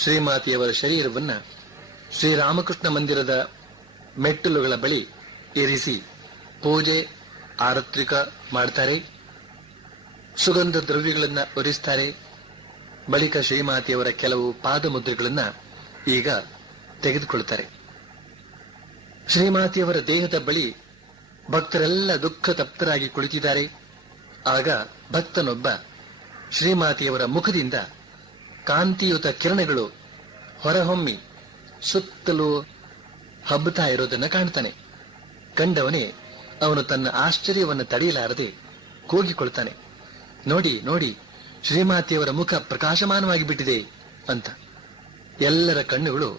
ಶ್ರೀಮಾತೆಯವರ ಶರೀರವನ್ನ ಶ್ರೀರಾಮಕೃಷ್ಣ ಮಂದಿರದ ಮೆಟ್ಟಿಲುಗಳ ಬಳಿ ಇರಿಸಿ ಪೂಜೆ ಆರತ್ರಿಕ ಮಾಡ್ತಾರೆ. ಸುಗಂಧ ದ್ರವ್ಯಗಳನ್ನ ಒರೆಸ್ತಾರೆ. ಬಳಿಕ ಶ್ರೀಮಾತೆಯವರ ಕೆಲವು ಪಾದಮುದ್ರೆಗಳನ್ನ ಈಗ ತೆಗೆದುಕೊಳ್ಳುತ್ತಾರೆ. ಶ್ರೀಮಾತೆಯವರ ದೇಹದ ಬಳಿ ಭಕ್ತರೆಲ್ಲ ದುಃಖ ತಪ್ತರಾಗಿ ಕುಳಿತಿದ್ದಾರೆ. ಆಗ ಭಕ್ತನೊಬ್ಬ ಶ್ರೀಮಾತೆಯವರ ಮುಖದಿಂದ ಕಾಂತಿಯುತ ಕಿರಣಗಳು ಹೊರಹೊಮ್ಮಿ ಸುತ್ತಲೂ ಹಬ್ಬುತ್ತಾ ಇರೋದನ್ನ ಕಾಣ್ತಾನೆ. ಕಂಡವನೇ ಅವನು ತನ್ನ ಆಶ್ಚರ್ಯವನ್ನು ತಡೆಯಲಾರದೆ ಕೂಗಿಕೊಳ್ತಾನೆ, ನೋಡಿ ನೋಡಿ, ಶ್ರೀಮಾತೆಯವರ ಮುಖ ಪ್ರಕಾಶಮಾನವಾಗಿ ಬಿಟ್ಟಿದೆ ಅಂತ. ಎಲ್ಲರ ಕಣ್ಣುಗಳು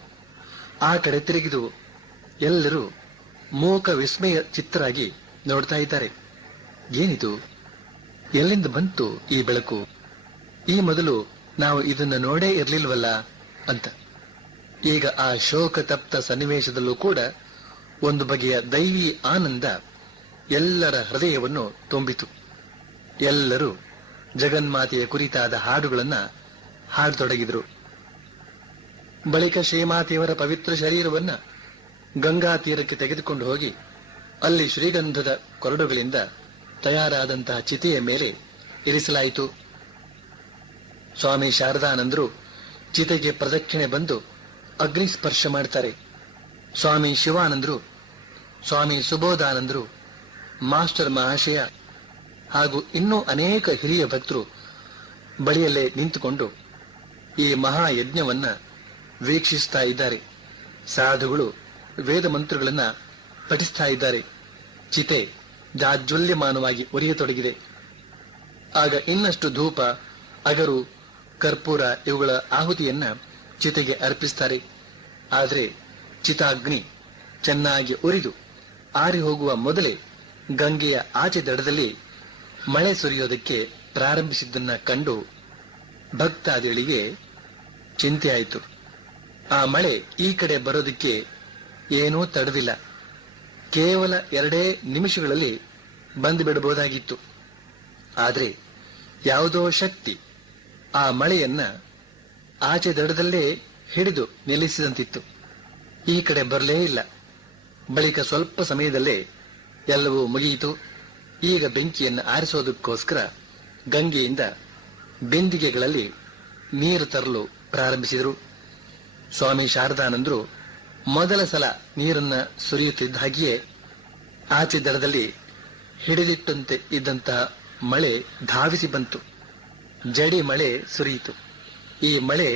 ಆ ಕಡೆ ತಿರುಗಿದು ಎಲ್ಲರೂ ಮೂಕ ವಿಸ್ಮಯ ಚಿತ್ತರಾಗಿ ನೋಡ್ತಾ ಇದ್ದಾರೆ. ಏನಿದು? ಎಲ್ಲಿಂದ ಬಂತು ಈ ಬೆಳಕು? ಈ ಮೊದಲು ನಾವು ಇದನ್ನು ನೋಡೇ ಇರಲಿಲ್ವಲ್ಲ ಅಂತ. ಈಗ ಆ ಶೋಕ ತಪ್ತ ಸನ್ನಿವೇಶದಲ್ಲೂ ಕೂಡ ಒಂದು ಬಗೆಯ ದೈವಿ ಆನಂದ ಎಲ್ಲರ ಹೃದಯವನ್ನು ತುಂಬಿತು. ಎಲ್ಲರೂ ಜಗನ್ಮಾತೆಯ ಕುರಿತಾದ ಹಾಡುಗಳನ್ನ ಹಾಡತೊಡಗಿದರು. ಬಳಿಕ ಶ್ರೀಮಾತೆಯವರ ಪವಿತ್ರ ಶರೀರವನ್ನ ಗಂಗಾ ತೀರಕ್ಕೆ ತೆಗೆದುಕೊಂಡು ಹೋಗಿ ಅಲ್ಲಿ ಶ್ರೀಗಂಧದ ಕೊರಡುಗಳಿಂದ ತಯಾರಾದಂತಹ ಚಿತೆಯ ಮೇಲೆ ಇರಿಸಲಾಯಿತು. ಸ್ವಾಮಿ ಶಾರದಾನಂದರು ಚಿತೆಗೆ ಪ್ರದಕ್ಷಿಣೆ ಬಂದು ಅಗ್ನಿ ಸ್ಪರ್ಶ ಮಾಡ್ತಾರೆ. ಸ್ವಾಮಿ ಶಿವಾನಂದರು, ಸ್ವಾಮಿ ಸುಬೋಧಾನಂದರು, ಮಾಸ್ಟರ್ ಮಹಾಶಯ ಹಾಗೂ ಇನ್ನೂ ಅನೇಕ ಹಿರಿಯ ಭಕ್ತರು ಬಳಿಯಲ್ಲೇ ನಿಂತುಕೊಂಡು ಈ ಮಹಾಯಜ್ಞವನ್ನ ವೀಕ್ಷಿಸ್ತಾ ಇದ್ದಾರೆ. ಸಾಧುಗಳು ವೇದ ಮಂತ್ರಗಳನ್ನ ಪಠಿಸ್ತಾ ಇದ್ದಾರೆ. ಚಿತೆ ಜಾಜ್ವಲ್ಯಮಾನವಾಗಿ ಉರಿಯತೊಡಗಿದೆ. ಆಗ ಇನ್ನಷ್ಟು ಧೂಪ, ಅಗರು, ಕರ್ಪೂರ ಇವುಗಳ ಆಹುತಿಯನ್ನ ಚಿತೆಗೆ ಅರ್ಪಿಸ್ತಾರೆ. ಆದರೆ ಚಿತಾಗ್ನಿ ಚೆನ್ನಾಗಿ ಉರಿದು ಆರಿ ಹೋಗುವ ಮೊದಲೇ ಗಂಗೆಯ ಆಚೆ ದಡದಲ್ಲಿ ಮಳೆ ಸುರಿಯೋದಕ್ಕೆ ಪ್ರಾರಂಭಿಸಿದ್ದನ್ನ ಕಂಡು ಭಕ್ತಾದಿಗಳಿಗೆ ಚಿಂತೆಯಾಯಿತು. ಆ ಮಳೆ ಈ ಕಡೆ ಬರೋದಕ್ಕೆ ಏನೂ ತಡವಿಲ್ಲ. ಕೇವಲ 2 ನಿಮಿಷಗಳಲ್ಲಿ ಬಂದು ಬಿಡಬಹುದಾಗಿತ್ತು. ಆದರೆ ಯಾವುದೋ ಶಕ್ತಿ ಆ ಮಳೆಯನ್ನ ಆಚೆ ದಡದಲ್ಲೇ ಹಿಡಿದು ನಿಲ್ಲಿಸಿದಂತಿತ್ತು. ಈ ಕಡೆ ಬರಲೇ ಇಲ್ಲ. ಬಳಿಕ ಸ್ವಲ್ಪ ಸಮಯದಲ್ಲೇ ಎಲ್ಲವೂ ಮುಗಿಯಿತು. ಈಗ ಬೆಂಕಿಯನ್ನು ಆರಿಸೋದಕ್ಕೋಸ್ಕರ ಗಂಗೆಯಿಂದ ಬಿಂದಿಗೆಗಳಲ್ಲಿ ನೀರು ತರಲು ಪ್ರಾರಂಭಿಸಿದರು. ಸ್ವಾಮಿ ಶಾರದಾನಂದರು ಮೊದಲ ಸಲ ನೀರನ್ನ ಸುರಿಯುತ್ತಿದ್ದ ಹಾಗೆಯೇ ಆಚೆ ದಡದಲ್ಲಿ ಹಿಡಿದಿಟ್ಟಂತೆ ಇದ್ದಂತಹ ಮಳೆ ಧಾವಿಸಿ ಬಂತು. ಜಡಿ ಮಳೆ ಸುರಿಯಿತು. ಈ ಮಳೆ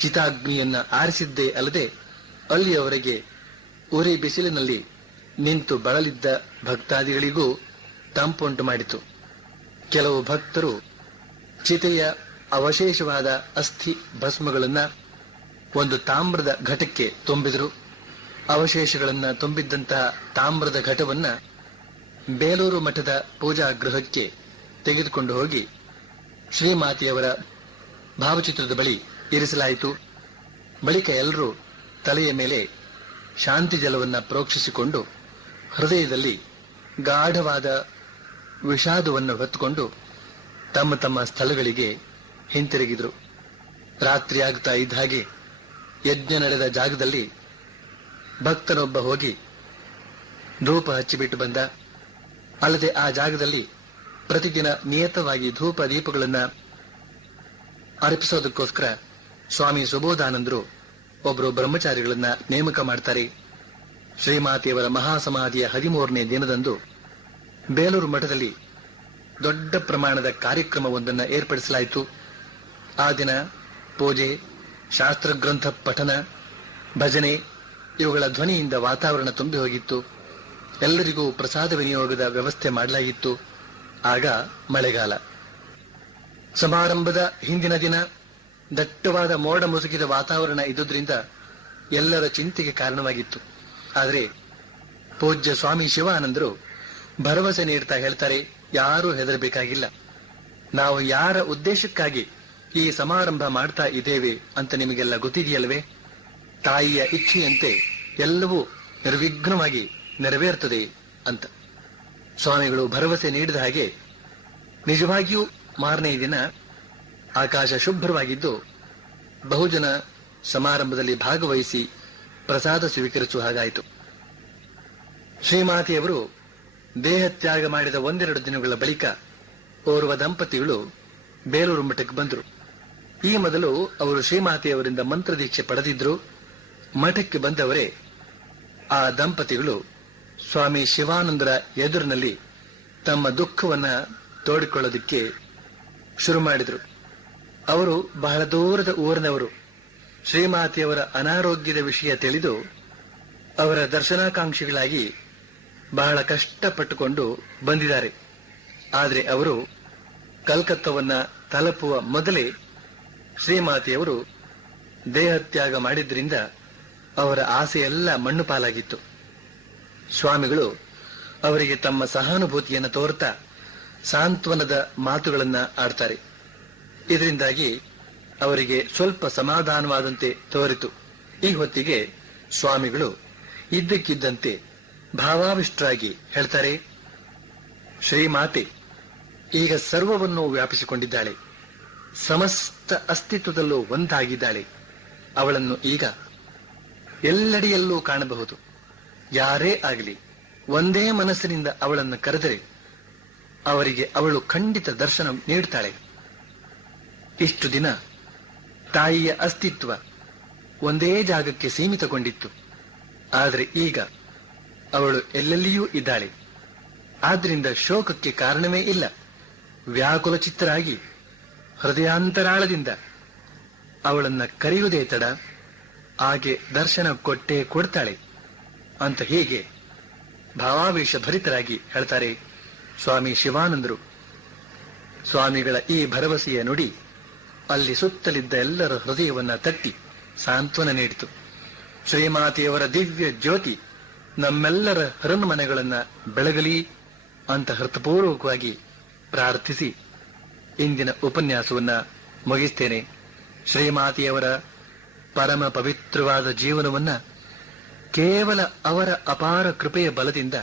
ಚಿತಾಗ್ನಿಯನ್ನ ಆರಿಸಿದ್ದೇ ಅಲ್ಲದೆ ಅಲ್ಲಿಯವರೆಗೆ ಉರಿ ಬಿಸಿಲಿನಲ್ಲಿ ನಿಂತು ಬಳಲಿದ್ದ ಭಕ್ತಾದಿಗಳಿಗೂ ತಂಪುಂಟು ಮಾಡಿತು. ಕೆಲವು ಭಕ್ತರು ಚಿತೆಯ ಅವಶೇಷವಾದ ಅಸ್ಥಿ ಭಸ್ಮಗಳನ್ನ ಒಂದು ತಾಮ್ರದ ಘಟಕ್ಕೆ ತುಂಬಿದರು. ಅವಶೇಷಗಳನ್ನ ತುಂಬಿದ್ದಂತಹ ತಾಮ್ರದ ಘಟವನ್ನ ಬೇಲೂರು ಮಠದ ಪೂಜಾ ಗೃಹಕ್ಕೆ ತೆಗೆದುಕೊಂಡು ಹೋಗಿ ಶ್ರೀಮಾತೆಯವರ ಭಾವಚಿತ್ರದ ಬಳಿ ಇರಿಸಲಾಯಿತು. ಬಳಿಕ ಎಲ್ಲರೂ ತಲೆಯ ಮೇಲೆ ಶಾಂತಿ ಜಲವನ್ನ ಪ್ರೋಕ್ಷಿಸಿಕೊಂಡು ಹೃದಯದಲ್ಲಿ ಗಾಢವಾದ ವಿಷಾದವನ್ನು ಹೊತ್ತುಕೊಂಡು ತಮ್ಮ ತಮ್ಮ ಸ್ಥಳಗಳಿಗೆ ಹಿಂತಿರುಗಿದರು. ರಾತ್ರಿಯಾಗುತ್ತಾ ಇದ್ದ ಹಾಗೆ ಯಜ್ಞ ನಡೆದ ಜಾಗದಲ್ಲಿ ಭಕ್ತನೊಬ್ಬ ಹೋಗಿ ಧೂಪ ಹಚ್ಚಿಬಿಟ್ಟು ಬಂದ. ಅಲ್ಲದೆ ಆ ಜಾಗದಲ್ಲಿ ಪ್ರತಿದಿನ ನಿಯತವಾಗಿ ಧೂಪ ದೀಪಗಳನ್ನ ಅರ್ಪಿಸೋದಕ್ಕೋಸ್ಕರ ಸ್ವಾಮಿ ಸುಬೋಧಾನಂದರು ಒಬ್ಬರು ಬ್ರಹ್ಮಚಾರಿಗಳನ್ನ ನೇಮಕ ಮಾಡ್ತಾರೆ. ಶ್ರೀಮಾತೆಯವರ ಮಹಾಸಮಾಧಿಯ 13ನೇ ದಿನದಂದು ಬೇಲೂರು ಮಠದಲ್ಲಿ ದೊಡ್ಡ ಪ್ರಮಾಣದ ಕಾರ್ಯಕ್ರಮವೊಂದನ್ನು ಏರ್ಪಡಿಸಲಾಯಿತು. ಆ ದಿನ ಪೂಜೆ, ಶಾಸ್ತ್ರಗ್ರಂಥ ಪಠನ, ಭಜನೆ ಇವುಗಳ ಧ್ವನಿಯಿಂದ ವಾತಾವರಣ ತುಂಬಿ ಹೋಗಿತ್ತು. ಎಲ್ಲರಿಗೂ ಪ್ರಸಾದ ವಿನಿಯೋಗದ ವ್ಯವಸ್ಥೆ ಮಾಡಲಾಗಿತ್ತು. ಆಗ ಮಳೆಗಾಲ. ಸಮಾರಂಭದ ಹಿಂದಿನ ದಿನ ದಟ್ಟವಾದ ಮೋಡ ಮುಸುಕಿದ ವಾತಾವರಣ ಇದ್ದುದರಿಂದ ಎಲ್ಲರ ಚಿಂತೆಗೆ ಕಾರಣವಾಗಿತ್ತು. ಆದರೆ ಪೂಜ್ಯ ಸ್ವಾಮಿ ಶಿವಾನಂದರು ಭರವಸೆ ನೀಡ್ತಾ ಹೇಳ್ತಾರೆ, ಯಾರೂ ಹೆದರಬೇಕಾಗಿಲ್ಲ. ನಾವು ಯಾರ ಉದ್ದೇಶಕ್ಕಾಗಿ ಈ ಸಮಾರಂಭ ಮಾಡ್ತಾ ಇದ್ದೇವೆ ಅಂತ ನಿಮಗೆಲ್ಲ ಗೊತ್ತಿದೆಯಲ್ವೇ? ತಾಯಿಯ ಇಚ್ಛೆಯಂತೆ ಎಲ್ಲವೂ ನಿರ್ವಿಘ್ನವಾಗಿ ನೆರವೇರ್ತದೆ ಅಂತ ಸ್ವಾಮಿಗಳು ಭರವಸೆ ನೀಡಿದ ಹಾಗೆ ನಿಜವಾಗಿಯೂ ಮಾರನೇ ದಿನ ಆಕಾಶ ಶುಭ್ರವಾಗಿದ್ದು ಬಹುಜನ ಸಮಾರಂಭದಲ್ಲಿ ಭಾಗವಹಿಸಿ ಪ್ರಸಾದ ಸ್ವೀಕರಿಸುವ ಹಾಗಾಯಿತು. ಶ್ರೀಮಾತೆಯವರು ದೇಹತ್ಯಾಗ ಮಾಡಿದ 1-2 ದಿನಗಳ ಬಳಿಕ ಓರ್ವ ದಂಪತಿಗಳು ಬೇಲೂರು ಮಠಕ್ಕೆ ಬಂದರು. ಈ ಮೊದಲು ಅವರು ಶ್ರೀಮಾತೆಯವರಿಂದ ಮಂತ್ರದೀಕ್ಷೆ ಪಡೆದಿದ್ರು. ಮಠಕ್ಕೆ ಬಂದವರೇ ಆ ದಂಪತಿಗಳು ಸ್ವಾಮಿ ಶಿವಾನಂದರ ಎದುರಿನಲ್ಲಿ ತಮ್ಮ ದುಃಖವನ್ನ ತೋಡಿಕೊಳ್ಳೋದಕ್ಕೆ ಶುರು ಮಾಡಿದರು. ಅವರು ಬಹಳ ದೂರದ ಊರಿನವರು. ಶ್ರೀಮಾತೆಯವರ ಅನಾರೋಗ್ಯದ ವಿಷಯ ತಿಳಿದು ಅವರ ದರ್ಶನಾಕಾಂಕ್ಷಿಗಳಾಗಿ ಬಹಳ ಕಷ್ಟಪಟ್ಟುಕೊಂಡು ಬಂದಿದ್ದಾರೆ. ಆದರೆ ಅವರು ಕಲ್ಕತ್ತವನ್ನ ತಲುಪುವ ಮೊದಲೇ ಶ್ರೀಮಾತೆಯವರು ದೇಹತ್ಯಾಗ ಮಾಡಿದ್ರಿಂದ ಅವರ ಆಸೆಯೆಲ್ಲ ಮಣ್ಣು ಪಾಲಾಗಿತ್ತು. ಸ್ವಾಮಿಗಳು ಅವರಿಗೆ ತಮ್ಮ ಸಹಾನುಭೂತಿಯನ್ನು ತೋರ್ತಾ ಸಾಂತ್ವನದ ಮಾತುಗಳನ್ನ ಆಡ್ತಾರೆ. ಇದರಿಂದಾಗಿ ಅವರಿಗೆ ಸ್ವಲ್ಪ ಸಮಾಧಾನವಾದಂತೆ ತೋರಿತು. ಈ ಹೊತ್ತಿಗೆ ಸ್ವಾಮಿಗಳು ಇದ್ದಕ್ಕಿದ್ದಂತೆ ಭಾವಾವಿಷ್ಟರಾಗಿ ಹೇಳ್ತಾರೆ, ಶ್ರೀಮಾತೆ ಈಗ ಸರ್ವವನ್ನೂ ವ್ಯಾಪಿಸಿಕೊಂಡಿದ್ದಾಳೆ, ಸಮಸ್ತ ಅಸ್ತಿತ್ವದಲ್ಲೂ ಒಂದಾಗಿದ್ದಾಳೆ. ಅವಳನ್ನು ಈಗ ಎಲ್ಲೆಡೆಯಲ್ಲೂ ಕಾಣಬಹುದು. ಯಾರೇ ಆಗಲಿ ಒಂದೇ ಮನಸ್ಸಿನಿಂದ ಅವಳನ್ನು ಕರೆದರೆ ಅವರಿಗೆ ಅವಳು ಖಂಡಿತ ದರ್ಶನ ನೀಡುತ್ತಾಳೆ. ಇಷ್ಟು ದಿನ ತಾಯಿಯ ಅಸ್ತಿತ್ವ ಒಂದೇ ಜಾಗಕ್ಕೆ ಸೀಮಿತಗೊಂಡಿತ್ತು. ಆದರೆ ಈಗ ಅವಳು ಎಲ್ಲೆಲ್ಲಿಯೂ ಇದ್ದಾಳೆ. ಆದ್ರಿಂದ ಶೋಕಕ್ಕೆ ಕಾರಣವೇ ಇಲ್ಲ. ವ್ಯಾಕುಲಚಿತ್ತರಾಗಿ ಹೃದಯಾಂತರಾಳದಿಂದ ಅವಳನ್ನ ಕರೆಯುವುದೇ ತಡ, ಹಾಗೆ ದರ್ಶನ ಕೊಟ್ಟೇ ಕೊಡ್ತಾಳೆ ಅಂತ ಹೀಗೆ ಭಾವಾವೇಶ ಭರಿತರಾಗಿ ಹೇಳ್ತಾರೆ ಸ್ವಾಮಿ ಶಿವಾನಂದರು. ಸ್ವಾಮಿಗಳ ಈ ಭರವಸೆಯ ನುಡಿ ಅಲ್ಲಿ ಸುತ್ತಲಿದ್ದ ಎಲ್ಲರ ಹೃದಯವನ್ನ ತಟ್ಟಿ ಸಾಂತ್ವನ ನೀಡಿತು. ಶ್ರೀಮಾತೆಯವರ ದಿವ್ಯ ಜ್ಯೋತಿ ನಮ್ಮೆಲ್ಲರ ಹೃನ್ಮನೆಗಳನ್ನ ಬೆಳಗಲಿ ಅಂತ ಹೃತಪೂರ್ವಕವಾಗಿ ಪ್ರಾರ್ಥಿಸಿ ಇಂದಿನ ಉಪನ್ಯಾಸವನ್ನ ಮುಗಿಸ್ತೇನೆ. ಶ್ರೀಮಾತೆಯವರ ಪರಮ ಪವಿತ್ರವಾದ ಜೀವನವನ್ನ ಕೇವಲ ಅವರ ಅಪಾರ ಕೃಪೆಯ ಬಲದಿಂದ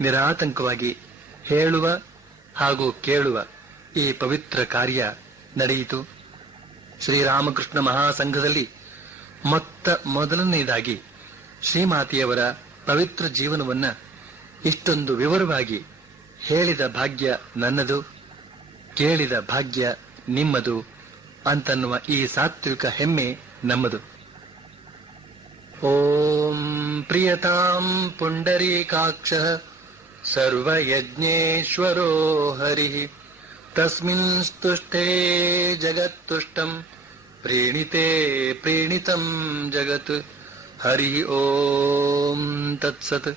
ನಿರಾತಂಕವಾಗಿ ಹೇಳುವ ಹಾಗೂ ಕೇಳುವ ಈ ಪವಿತ್ರ ಕಾರ್ಯ ನಡೆಯಿತು. ಶ್ರೀರಾಮಕೃಷ್ಣ ಮಹಾಸಂಘದಲ್ಲಿ ಮೊದಲನೆಯದಾಗಿ ಶ್ರೀಮಾತೆಯವರ ಪವಿತ್ರ ಜೀವನವನ್ನ ಇಷ್ಟೊಂದು ವಿವರವಾಗಿ ಹೇಳಿದ ಭಾಗ್ಯ ನನ್ನದು, ಕೇಳಿದ ಭಾಗ್ಯ ನಿಮ್ಮದು ಅಂತನ್ನುವ ಈ ಸಾತ್ವಿಕ ಹೆಮ್ಮೆ ನಮ್ಮದು. ಓಂ ಪ್ರಿಯತಾಂ ಪುಂಡರೀಕಾಕ್ಷಃ ಸರ್ವಯಜ್ಞೇಶ್ವರೋ ಹರಿಃ ತಸ್ಮಿನ್ ಸ್ತುಷ್ಟೇ ಜಗತ್ತುಷ್ಟಂ ಪ್ರೀಣಿತೆ ಪ್ರೀಣಿತಂ ಜಗತ್. ಹರಿ ಓಂ ತತ್ಸತ್.